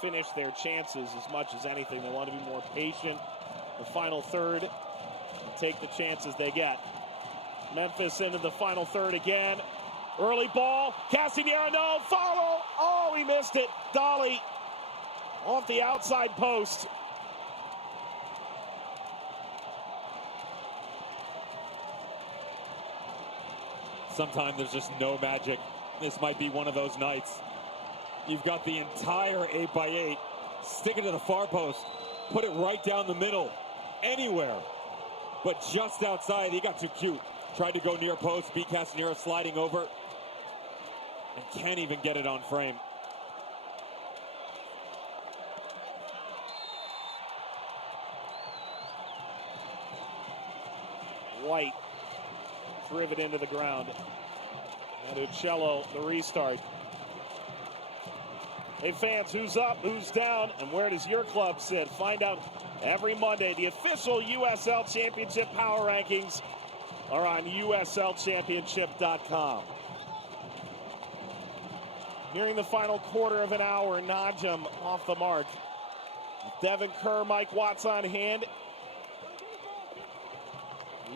finish their chances as much as anything. They want to be more patient. The final third, and take the chances they get. Memphis into the final third again. Early ball. Castanera, no. Follow. Oh, he missed it. Dolly off the outside post. Sometimes there's just no magic. This might be one of those nights. You've got the entire 8x8. Stick it to the far post. Put it right down the middle. Anywhere. But just outside, he got too cute. Tried to go near post. Beat Castanera sliding over. And can't even get it on frame. White driven into the ground. And Uccello, the restart. Hey fans, who's up, who's down, and where does your club sit? Find out every Monday. The official USL Championship Power Rankings are on USLChampionship.com. Nearing the final quarter of an hour, Najm off the mark. Devin Kerr, Mike Watts on hand.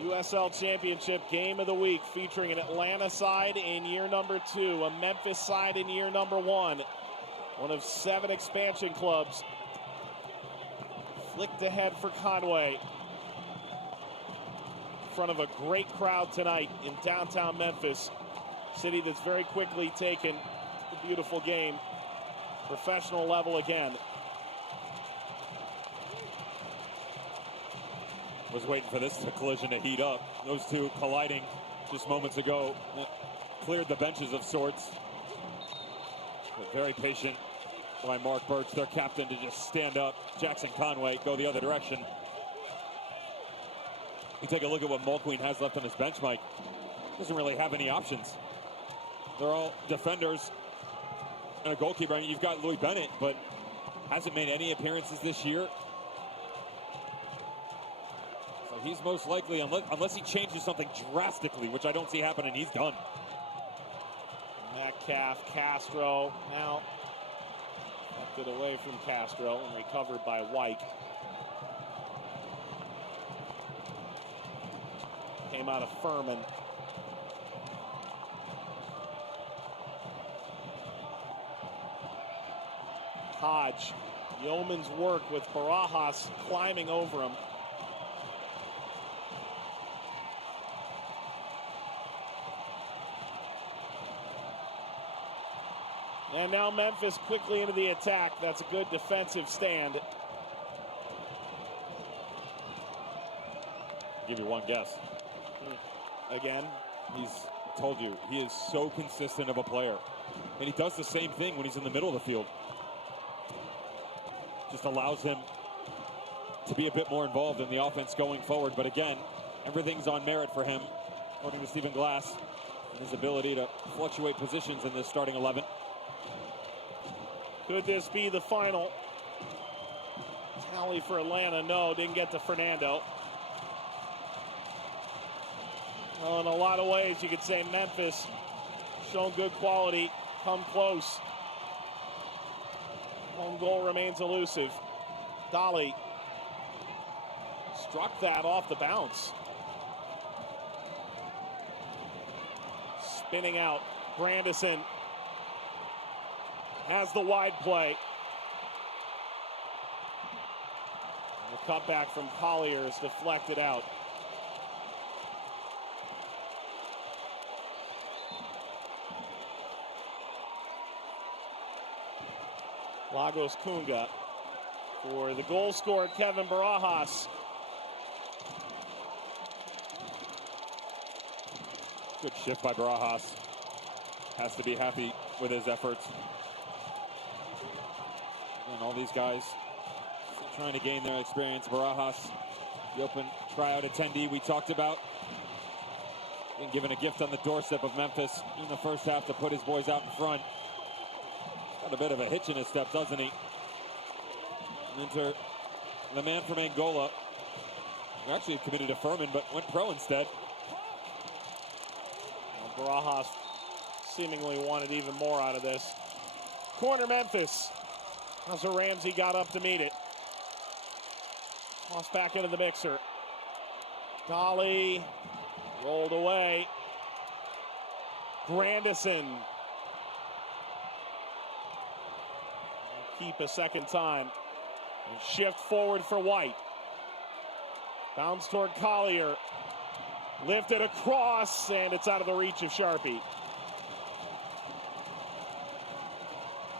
USL Championship Game of the Week featuring an Atlanta side in year number 2, a Memphis side in year number 1. One of 7 expansion clubs. Flicked ahead for Conway. In front of a great crowd tonight in downtown Memphis. City that's very quickly taken a beautiful game. Professional level again. Was waiting for this collision to heat up. Those two colliding just moments ago. Cleared the benches of sorts. But very patient by Mark Birch, their captain, to just stand up. Jackson Conway go the other direction. You take a look at what Mulqueen has left on his bench, Mike. Doesn't really have any options. They're all defenders and a goalkeeper. I mean, you've got Louis Bennett, but hasn't made any appearances this year. So he's most likely, unless he changes something drastically, which I don't see happening, he's done. Metcalf, Castro, now left it away from Castro and recovered by White. Came out of Furman. Hodge, yeoman's work with Barajas climbing over him. And now Memphis quickly into the attack. That's a good defensive stand. I'll give you one guess. Again, He's told you, he is so consistent of a player. And he does the same thing when he's in the middle of the field. Just allows him to be a bit more involved in the offense going forward. But again, everything's on merit for him, according to Stephen Glass, and his ability to fluctuate positions in this starting 11. Could this be the final tally for Atlanta? No, didn't get to Fernando. Well, in a lot of ways, you could say Memphis shown good quality, come close. Home goal remains elusive. Dolly struck that off the bounce. Spinning out, Grandison has the wide play. The cutback from Collier is deflected out. Lagos Kunga for the goal scorer, Kevin Barajas. Good shift by Barajas. Has to be happy with his efforts. And all these guys still trying to gain their experience. Barajas, the open tryout attendee we talked about, being given a gift on the doorstep of Memphis in the first half to put his boys out in front. Got a bit of a hitch in his step, doesn't he? And enter the man from Angola, who actually had committed to Furman, but went pro instead. Well, Barajas seemingly wanted even more out of this. Corner Memphis. As Ramsey got up to meet it. Tossed back into the mixer. Dolly rolled away. Grandison. Keep a second time. And shift forward for White. Bounce toward Collier. Lifted across, and it's out of the reach of Sharpie.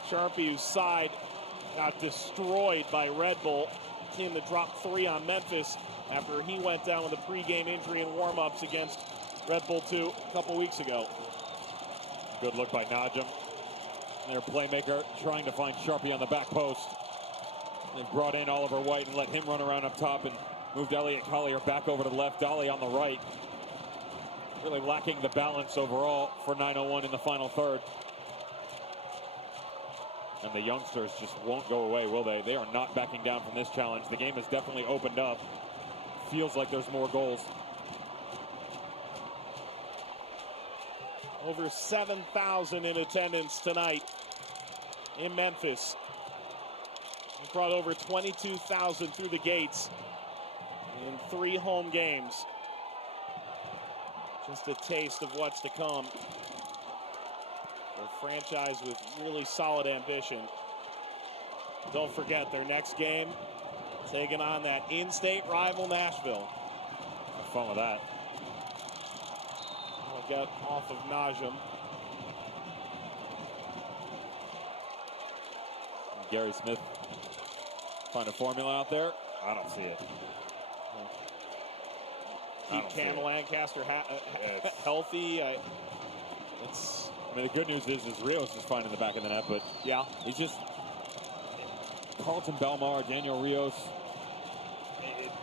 Sharpie, whose side got destroyed by Red Bull. Team that dropped 3 on Memphis after he went down with a pregame injury in warm-ups against Red Bull 2 a couple weeks ago. Good look by Najm. Their playmaker trying to find Sharpie on the back post. They brought in Oliver White and let him run around up top and moved Elliot Collier back over to the left. Dolly on the right. Really lacking the balance overall for 9:01 in the final third. And the youngsters just won't go away, will they? They are not backing down from this challenge. The game has definitely opened up. Feels like there's more goals. Over 7,000 in attendance tonight in Memphis. He brought over 22,000 through the gates in 3 home games. Just a taste of what's to come. A franchise with really solid ambition. Don't forget their next game, taking on that in-state rival Nashville. Have fun with that. We'll get off of Najim. Gary Smith find a formula out there. I don't see it. Keep Cam Lancaster healthy. I mean, the good news is Rios is fine in the back of the net, but yeah, he's just Carlton Belmar, Daniel Rios.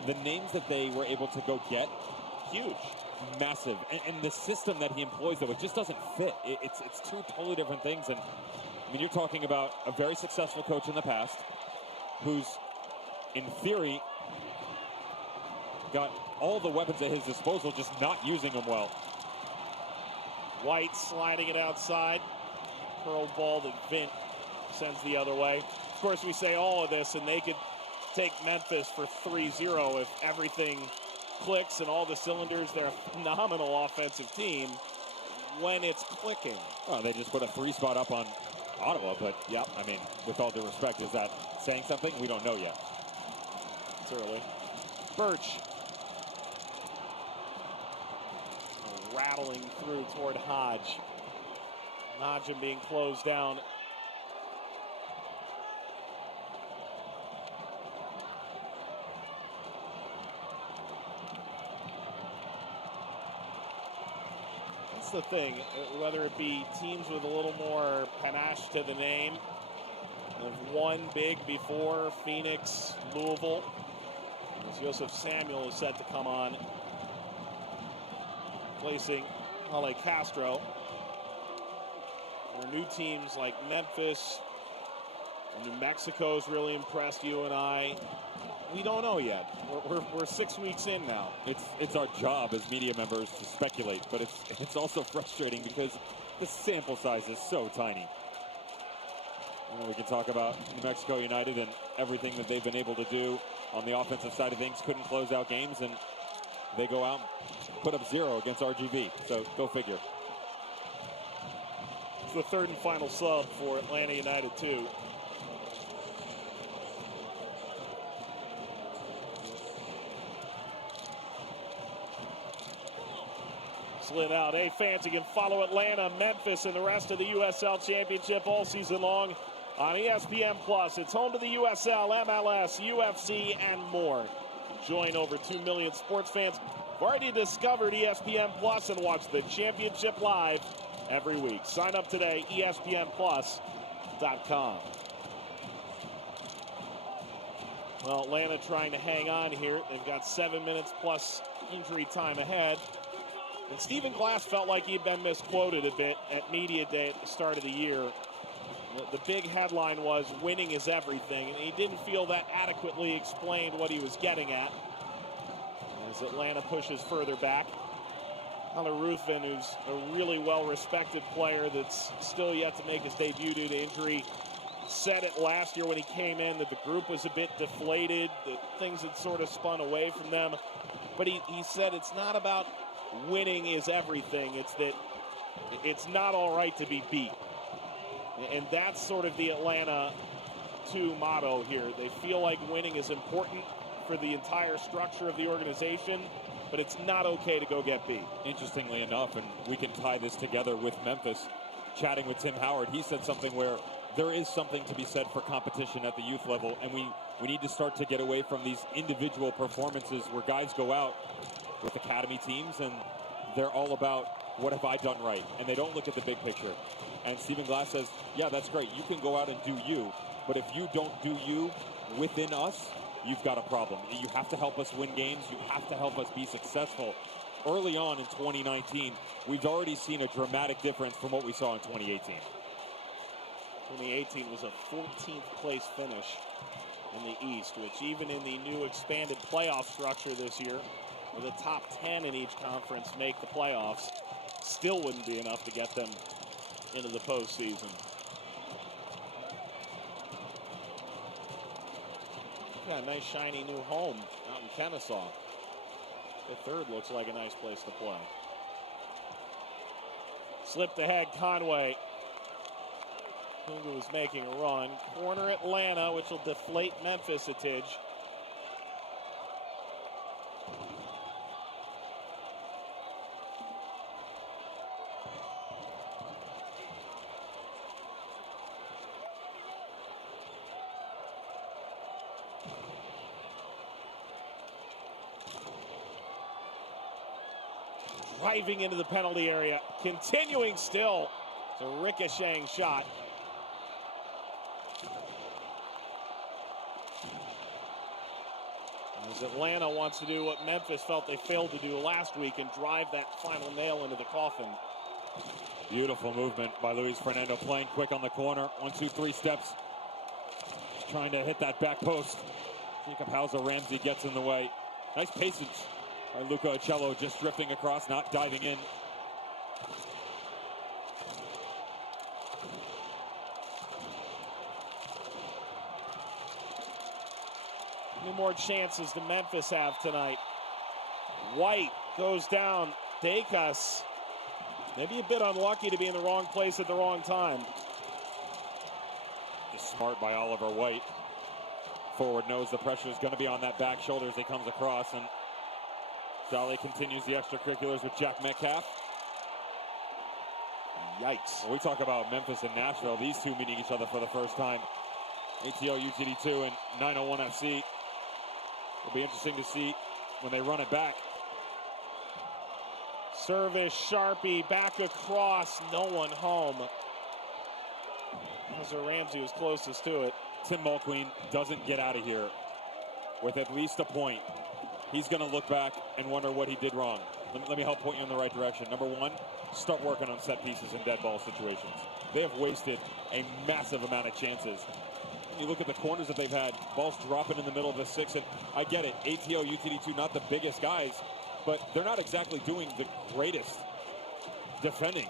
The names that they were able to go get, huge, massive, and the system that he employs, though, it just doesn't fit. It's 2 totally different things, and I mean, you're talking about a very successful coach in the past, who's in theory got all the weapons at his disposal, just not using them well. White sliding it outside. Curl ball that Vint sends the other way. Of course, we say all of this, and they could take Memphis for 3-0 if everything clicks and all the cylinders. They're a phenomenal offensive team when it's clicking. Oh, they just put a 3 spot up on Ottawa, but yep, I mean, with all due respect, is that saying something? We don't know yet. It's early. Birch. Rattling through toward Hodge. Najim being closed down. That's the thing, whether it be teams with a little more panache to the name. They've won big before, Phoenix, Louisville. As Joseph Samuel is set to come on, placing Ale Castro. There are new teams like Memphis. New Mexico's really impressed you and I. We don't know yet. We're 6 weeks in now. It's our job as media members to speculate, but it's also frustrating because the sample size is so tiny. You know, we can talk about New Mexico United and everything that they've been able to do on the offensive side of things. Couldn't close out games, and they go out and put up 0 against RGV. So go figure. It's the 3rd and final sub for Atlanta United, too. Slid out. Hey, fans, you can follow Atlanta, Memphis, and the rest of the USL Championship all season long on ESPN+. It's home to the USL, MLS, UFC, and more. Join over 2 million sports fans who've already discovered ESPN+ and watch the championship live every week. Sign up today, ESPNplus.com. Well, Atlanta trying to hang on here. They've got 7 minutes plus injury time ahead. And Stephen Glass felt like he'd been misquoted a bit at Media Day at the start of the year. The big headline was winning is everything, and he didn't feel that adequately explained what he was getting at. As Atlanta pushes further back, Tyler Ruthven, who's a really well-respected player that's still yet to make his debut due to injury, said it last year when he came in that the group was a bit deflated, that things had sort of spun away from them. But he said it's not about winning is everything. It's that it's not all right to be beat. And that's sort of the Atlanta 2 motto here. They feel like winning is important for the entire structure of the organization, but it's not okay to go get beat. Interestingly enough, and we can tie this together with Memphis, chatting with Tim Howard, he said something where there is something to be said for competition at the youth level, and we need to start to get away from these individual performances where guys go out with academy teams and they're all about what have I done right, and they don't look at the big picture. And Stephen Glass says, yeah, that's great, you can go out and do you, but if you don't do you within us, you've got a problem. You have to help us win games, you have to help us be successful. Early on in 2019, we've already seen a dramatic difference from what we saw in 2018. 2018 was a 14th place finish in the East, which even in the new expanded playoff structure this year, where the top 10 in each conference make the playoffs, still wouldn't be enough to get them into the postseason. got a nice shiny new home out in Kennesaw. The third looks like a nice place to play. Slipped ahead, Conway. Kunga was making a run. Corner Atlanta, which will deflate Memphis a tidge. Driving into the penalty area, continuing still. It's a ricocheting shot. As Atlanta wants to do what Memphis felt they failed to do last week and drive that final nail into the coffin. Beautiful movement by Luis Fernando, playing quick on the corner. 1, 2, 3 steps. Trying to hit that back post. Jacob Hauser-Ramsey gets in the way. Nice patience by Luca Ocello, just drifting across, not diving in. How many more chances do Memphis have tonight? White goes down. Dacus, maybe a bit unlucky to be in the wrong place at the wrong time. Just smart by Oliver White. Forward knows the pressure is going to be on that back shoulder as he comes across, and Dolly continues the extracurriculars with Jack Metcalf. Yikes. When we talk about Memphis and Nashville, these two meeting each other for the first time. ATL UTD2 and 901 FC. It'll be interesting to see when they run it back. Service, Sharpie, back across, no one home. Ramsey was closest to it. Tim Mulqueen doesn't get out of here with at least a point. He's going to look back and wonder what he did wrong. Let me help point you in the right direction. Number one, start working on set pieces and dead ball situations. They have wasted a massive amount of chances. You look at the corners that they've had, balls dropping in the middle of the 6, and I get it, ATO, UTD2, not the biggest guys, but they're not exactly doing the greatest defending.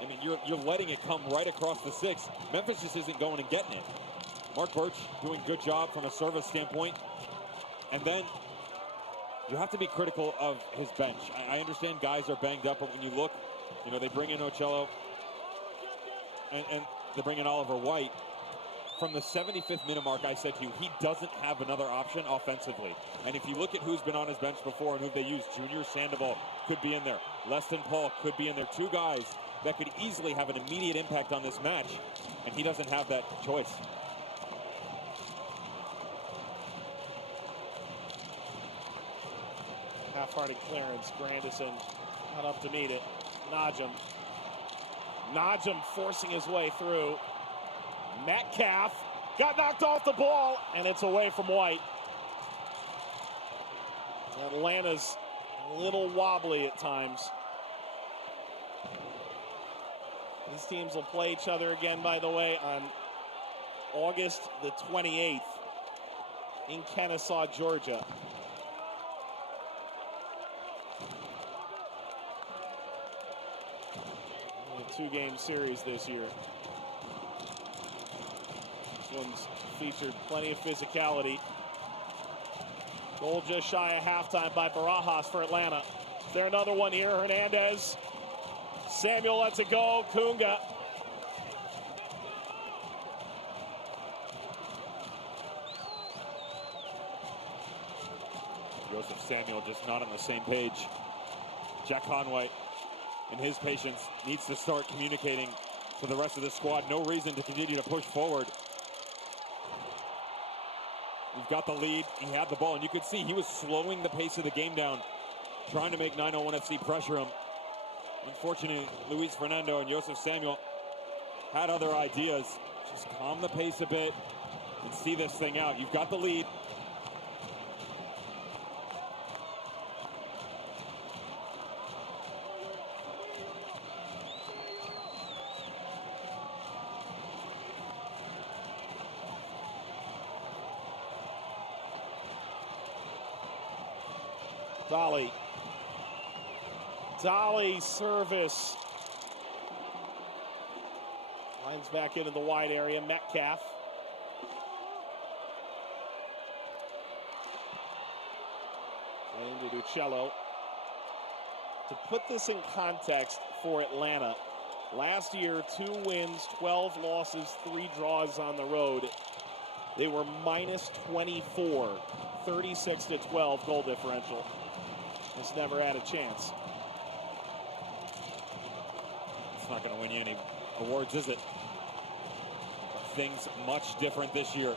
I mean, you're letting it come right across the 6. Memphis just isn't going and getting it. Mark Birch doing a good job from a service standpoint. And then you have to be critical of his bench. I understand guys are banged up, but when you look, you know, they bring in Ocello and they bring in Oliver White. From the 75th minute mark, I said to you, he doesn't have another option offensively. And if you look at who's been on his bench before and who they use, Junior Sandoval could be in there. Leston Paul could be in there. Two guys that could easily have an immediate impact on this match, and he doesn't have that choice. Half-hearted clearance. Grandison not up to meet it. Najim forcing his way through. Metcalf got knocked off the ball, and it's away from White. Atlanta's a little wobbly at times. These teams will play each other again, by the way, on August the 28th in Kennesaw, Georgia. A two-game series this year. This one's featured plenty of physicality. Goal just shy of halftime by Barajas for Atlanta. Is there another one here? Hernandez. Samuel lets it go. Kunga. Joseph Samuel just not on the same page. Jack Conway, in his patience, needs to start communicating to the rest of the squad. No reason to continue to push forward. We've got the lead. He had the ball, and you could see he was slowing the pace of the game down, trying to make 901 FC pressure him. Unfortunately, Luis Fernando and Joseph Samuel had other ideas. Just calm the pace a bit and see this thing out. You've got the lead. Dolly service. Lines back into the wide area. Metcalf. Into Uccello. To put this in context for Atlanta, last year, 2 wins, 12 losses, 3 draws on the road. They were minus 24, 36-12 goal differential. Just never had a chance. It's not going to win you any awards, is it? But things much different this year.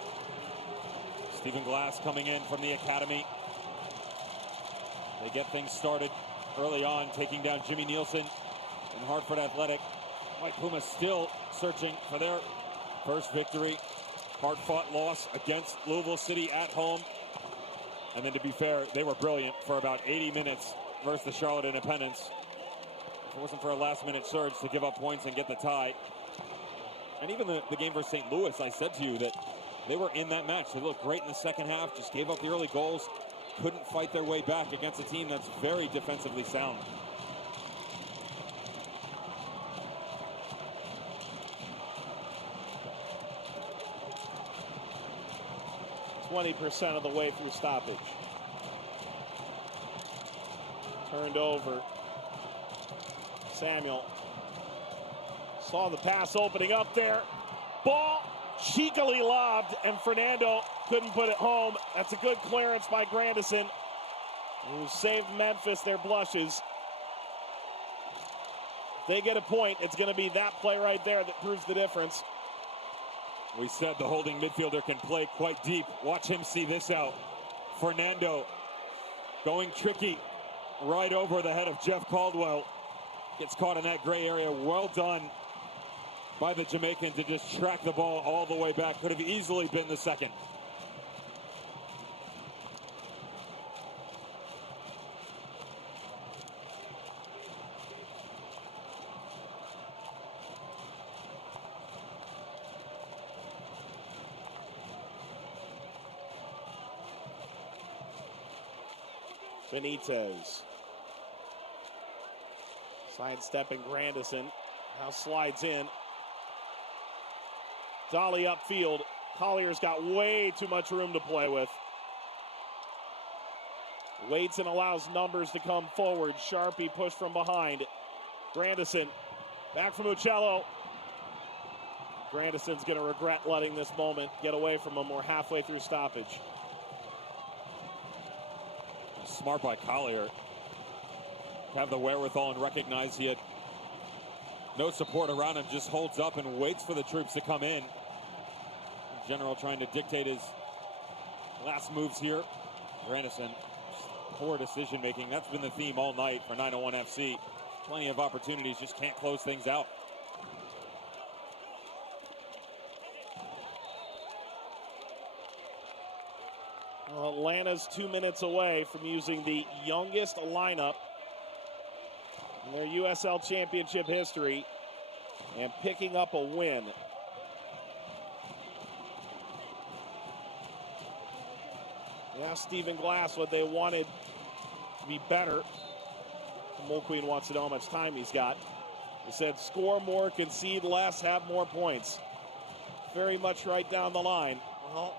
Stephen Glass coming in from the academy. They get things started early on, taking down Jimmy Nielsen and Hartford Athletic. White Pumas still searching for their first victory. Hard-fought loss against Louisville City at home. And then, to be fair, they were brilliant for about 80 minutes versus the Charlotte Independents. If it wasn't for a last-minute surge to give up points and get the tie. And even the game versus St. Louis, I said to you that they were in that match. They looked great in the second half, just gave up the early goals, couldn't fight their way back against a team that's very defensively sound. 20% of the way through stoppage. Turned over. Samuel saw the pass opening up there. Ball cheekily lobbed, and Fernando couldn't put it home. That's a good clearance by Grandison, who saved Memphis their blushes. If they get a point, it's going to be that play right there that proves the difference. We said the holding midfielder can play quite deep. Watch him see this out. Fernando going tricky right over the head of Jeff Caldwell. Gets caught in that gray area. Well done by the Jamaican to just track the ball all the way back. Could have easily been the second. Benitez. Sidestepping Grandison. Now slides in. Dolly upfield. Collier's got way too much room to play with. Waits and allows numbers to come forward. Sharpie pushed from behind. Grandison. Back from Uccello. Grandison's going to regret letting this moment get away from him. We're halfway through stoppage. Smart by Collier. Have the wherewithal and recognize he had no support around him. Just holds up and waits for the troops to come in. General trying to dictate his last moves here. Grandison, poor decision making. That's been the theme all night for 901 FC. Plenty of opportunities, just can't close things out. Well, Atlanta's 2 minutes away from using the youngest lineup in their USL Championship history and picking up a win. Yeah, Stephen Glass, what they wanted to be better. Mulqueen wants to know how much time he's got. He said, score more, concede less, have more points. Very much right down the line. Well,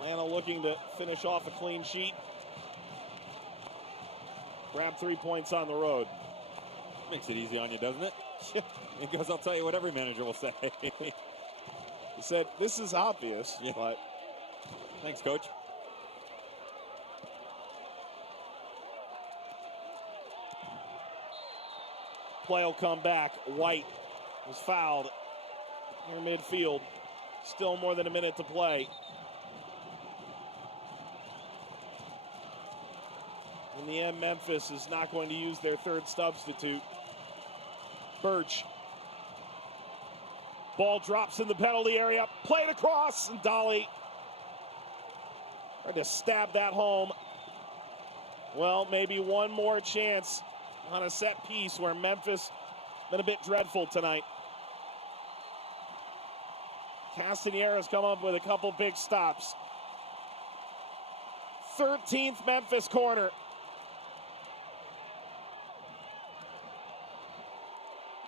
Atlanta looking to finish off a clean sheet. Grab 3 points on the road. Makes it easy on you, doesn't it? Because I'll tell you what every manager will say. He said, this is obvious, yeah. But thanks, Coach. play will come back. White was fouled near midfield. Still more than a minute to play. In the end, Memphis is not going to use their third substitute. Birch. Ball drops in the penalty area. Played across, and Dolly tried to stab that home. Well, maybe one more chance on a set piece where Memphis been a bit dreadful tonight. Castaniere's come up with a couple big stops. 13th Memphis corner.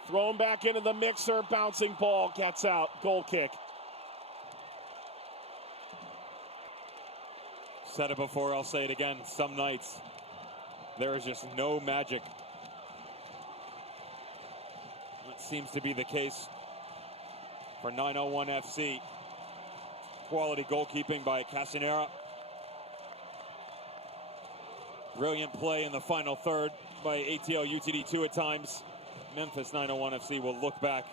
Thrown back into the mixer, bouncing ball, gets out, goal kick. Said it before, I'll say it again. Some nights there is just no magic. That seems to be the case for 901 FC. Quality goalkeeping by Casanera. Brilliant play in the final third by ATL UTD2 at times. Memphis 901 FC will look back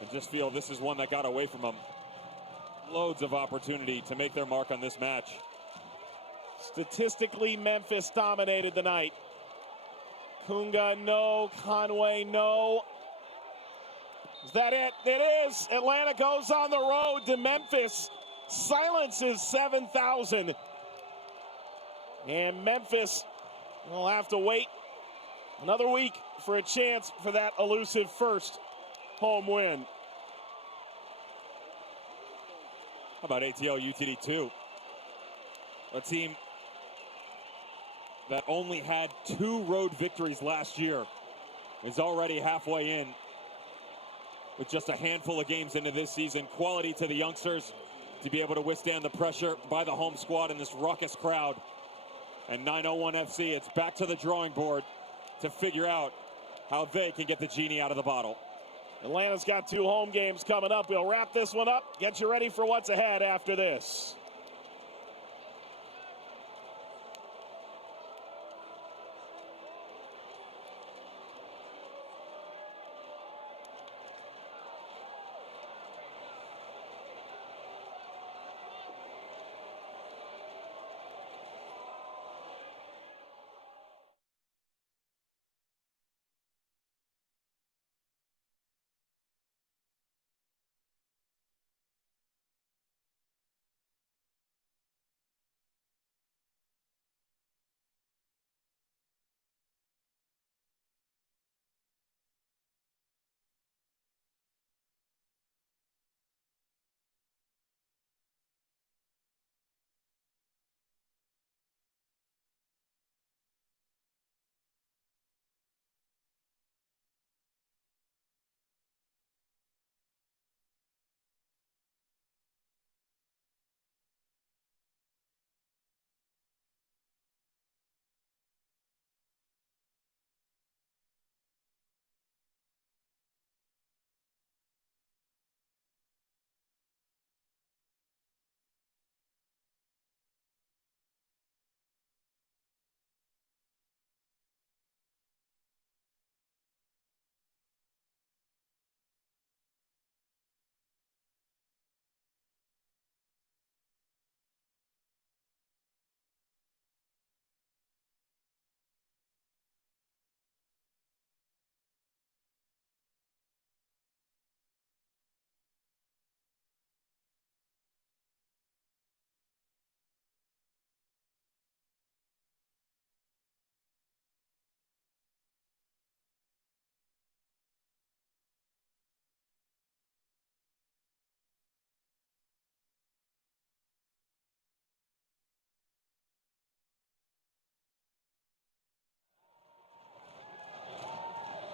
and just feel this is one that got away from them. Loads of opportunity to make their mark on this match. Statistically, Memphis dominated the night. Kunga, no. Conway, no. Is that it? It is. Atlanta goes on the road to Memphis. Silences 7,000. And Memphis will have to wait another week for a chance for that elusive first home win. How about ATL UTD2? A team that only had 2 road victories last year is already halfway in with just a handful of games into this season. Quality to the youngsters to be able to withstand the pressure by the home squad in this raucous crowd. And 901 FC, it's back to the drawing board to figure out how they can get the genie out of the bottle. Atlanta's got 2 home games coming up. We'll wrap this one up, get you ready for what's ahead after this.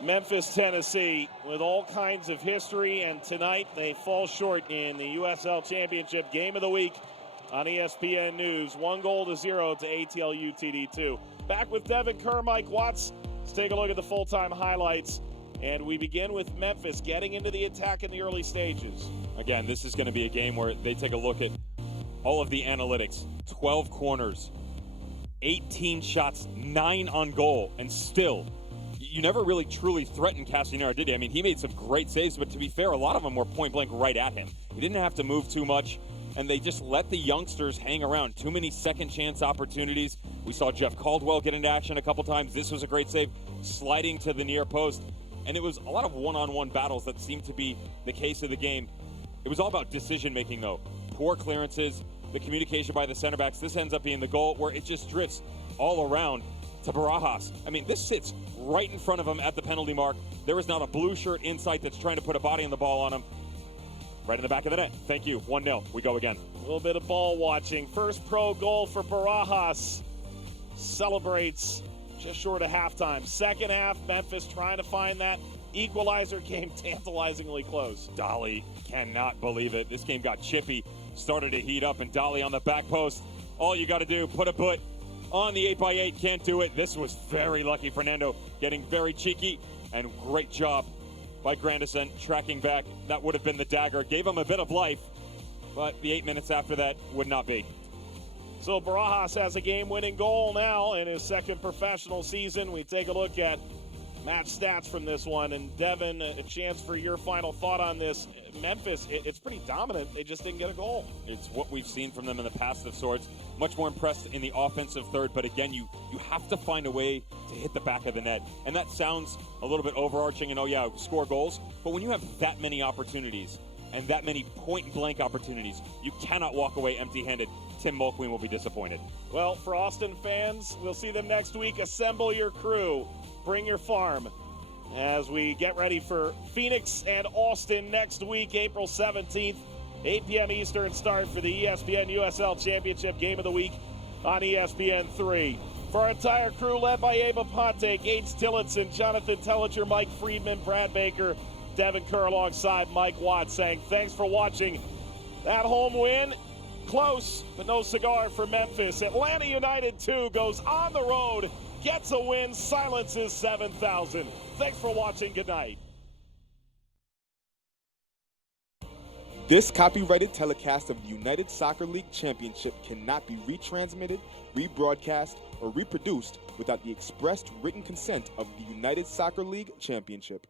Memphis, Tennessee, with all kinds of history, and tonight they fall short in the USL Championship Game of the Week on ESPN News. 1-0 to ATL UTD2. Back with Devin Kerr, Mike Watts. Let's take a look at the full-time highlights, and we begin with Memphis getting into the attack in the early stages. Again, this is going to be a game where they take a look at all of the analytics. 12 corners, 18 shots, 9 on goal, and still you never really truly threatened Casanera, did he? I mean, he made some great saves, but to be fair, a lot of them were point blank right at him. He didn't have to move too much, and they just let the youngsters hang around. Too many second chance opportunities. We saw Jeff Caldwell get into action a couple times. This was a great save, sliding to the near post. And it was a lot of one-on-one battles that seemed to be the case of the game. It was all about decision-making, though. Poor clearances, the communication by the center backs. This ends up being the goal where it just drifts all around to Barajas. I mean, this sits right in front of him at the penalty mark. There is not a blue shirt in sight that's trying to put a body on the ball on him. Right in the back of the net. Thank you. 1-0. We go again. A little bit of ball watching. First pro goal for Barajas. Celebrates just short of halftime. Second half, Memphis trying to find that equalizer, came tantalizingly close. Dolly cannot believe it. This game got chippy, started to heat up, and Dolly on the back post. All you got to do, put a foot on the 8x8, can't do it. This was very lucky. Fernando getting very cheeky, and great job by Grandison tracking back. That would have been the dagger. Gave him a bit of life, but the 8 minutes after that would not be. So Barajas has a game-winning goal now in his second professional season. We take a look at match stats from this one. And Devin, a chance for your final thought on this. Memphis, it's pretty dominant. They just didn't get a goal. It's what we've seen from them in the past of sorts. Much more impressed in the offensive third, but again, you have to find a way to hit the back of the net. And that sounds a little bit overarching and, oh yeah, score goals. But when you have that many opportunities and that many point-blank opportunities, you cannot walk away empty-handed. Tim Mulqueen will be disappointed. Well, for Austin fans, we'll see them next week. Assemble your crew. Bring your farm as we get ready for Phoenix and Austin next week, April 17th, 8 p.m. Eastern start for the ESPN USL Championship Game of the Week on ESPN3. For our entire crew, led by Ava Ponte, Gates Tillotson, Jonathan Tellicher, Mike Friedman, Brad Baker, Devin Kerr alongside Mike Watt, saying thanks for watching that home win. Close, but no cigar for Memphis. Atlanta United 2 goes on the road, gets a win, silences 7,000. Thanks for watching. Good night. This copyrighted telecast of the United Soccer League Championship cannot be retransmitted, rebroadcast, or reproduced without the expressed written consent of the United Soccer League Championship.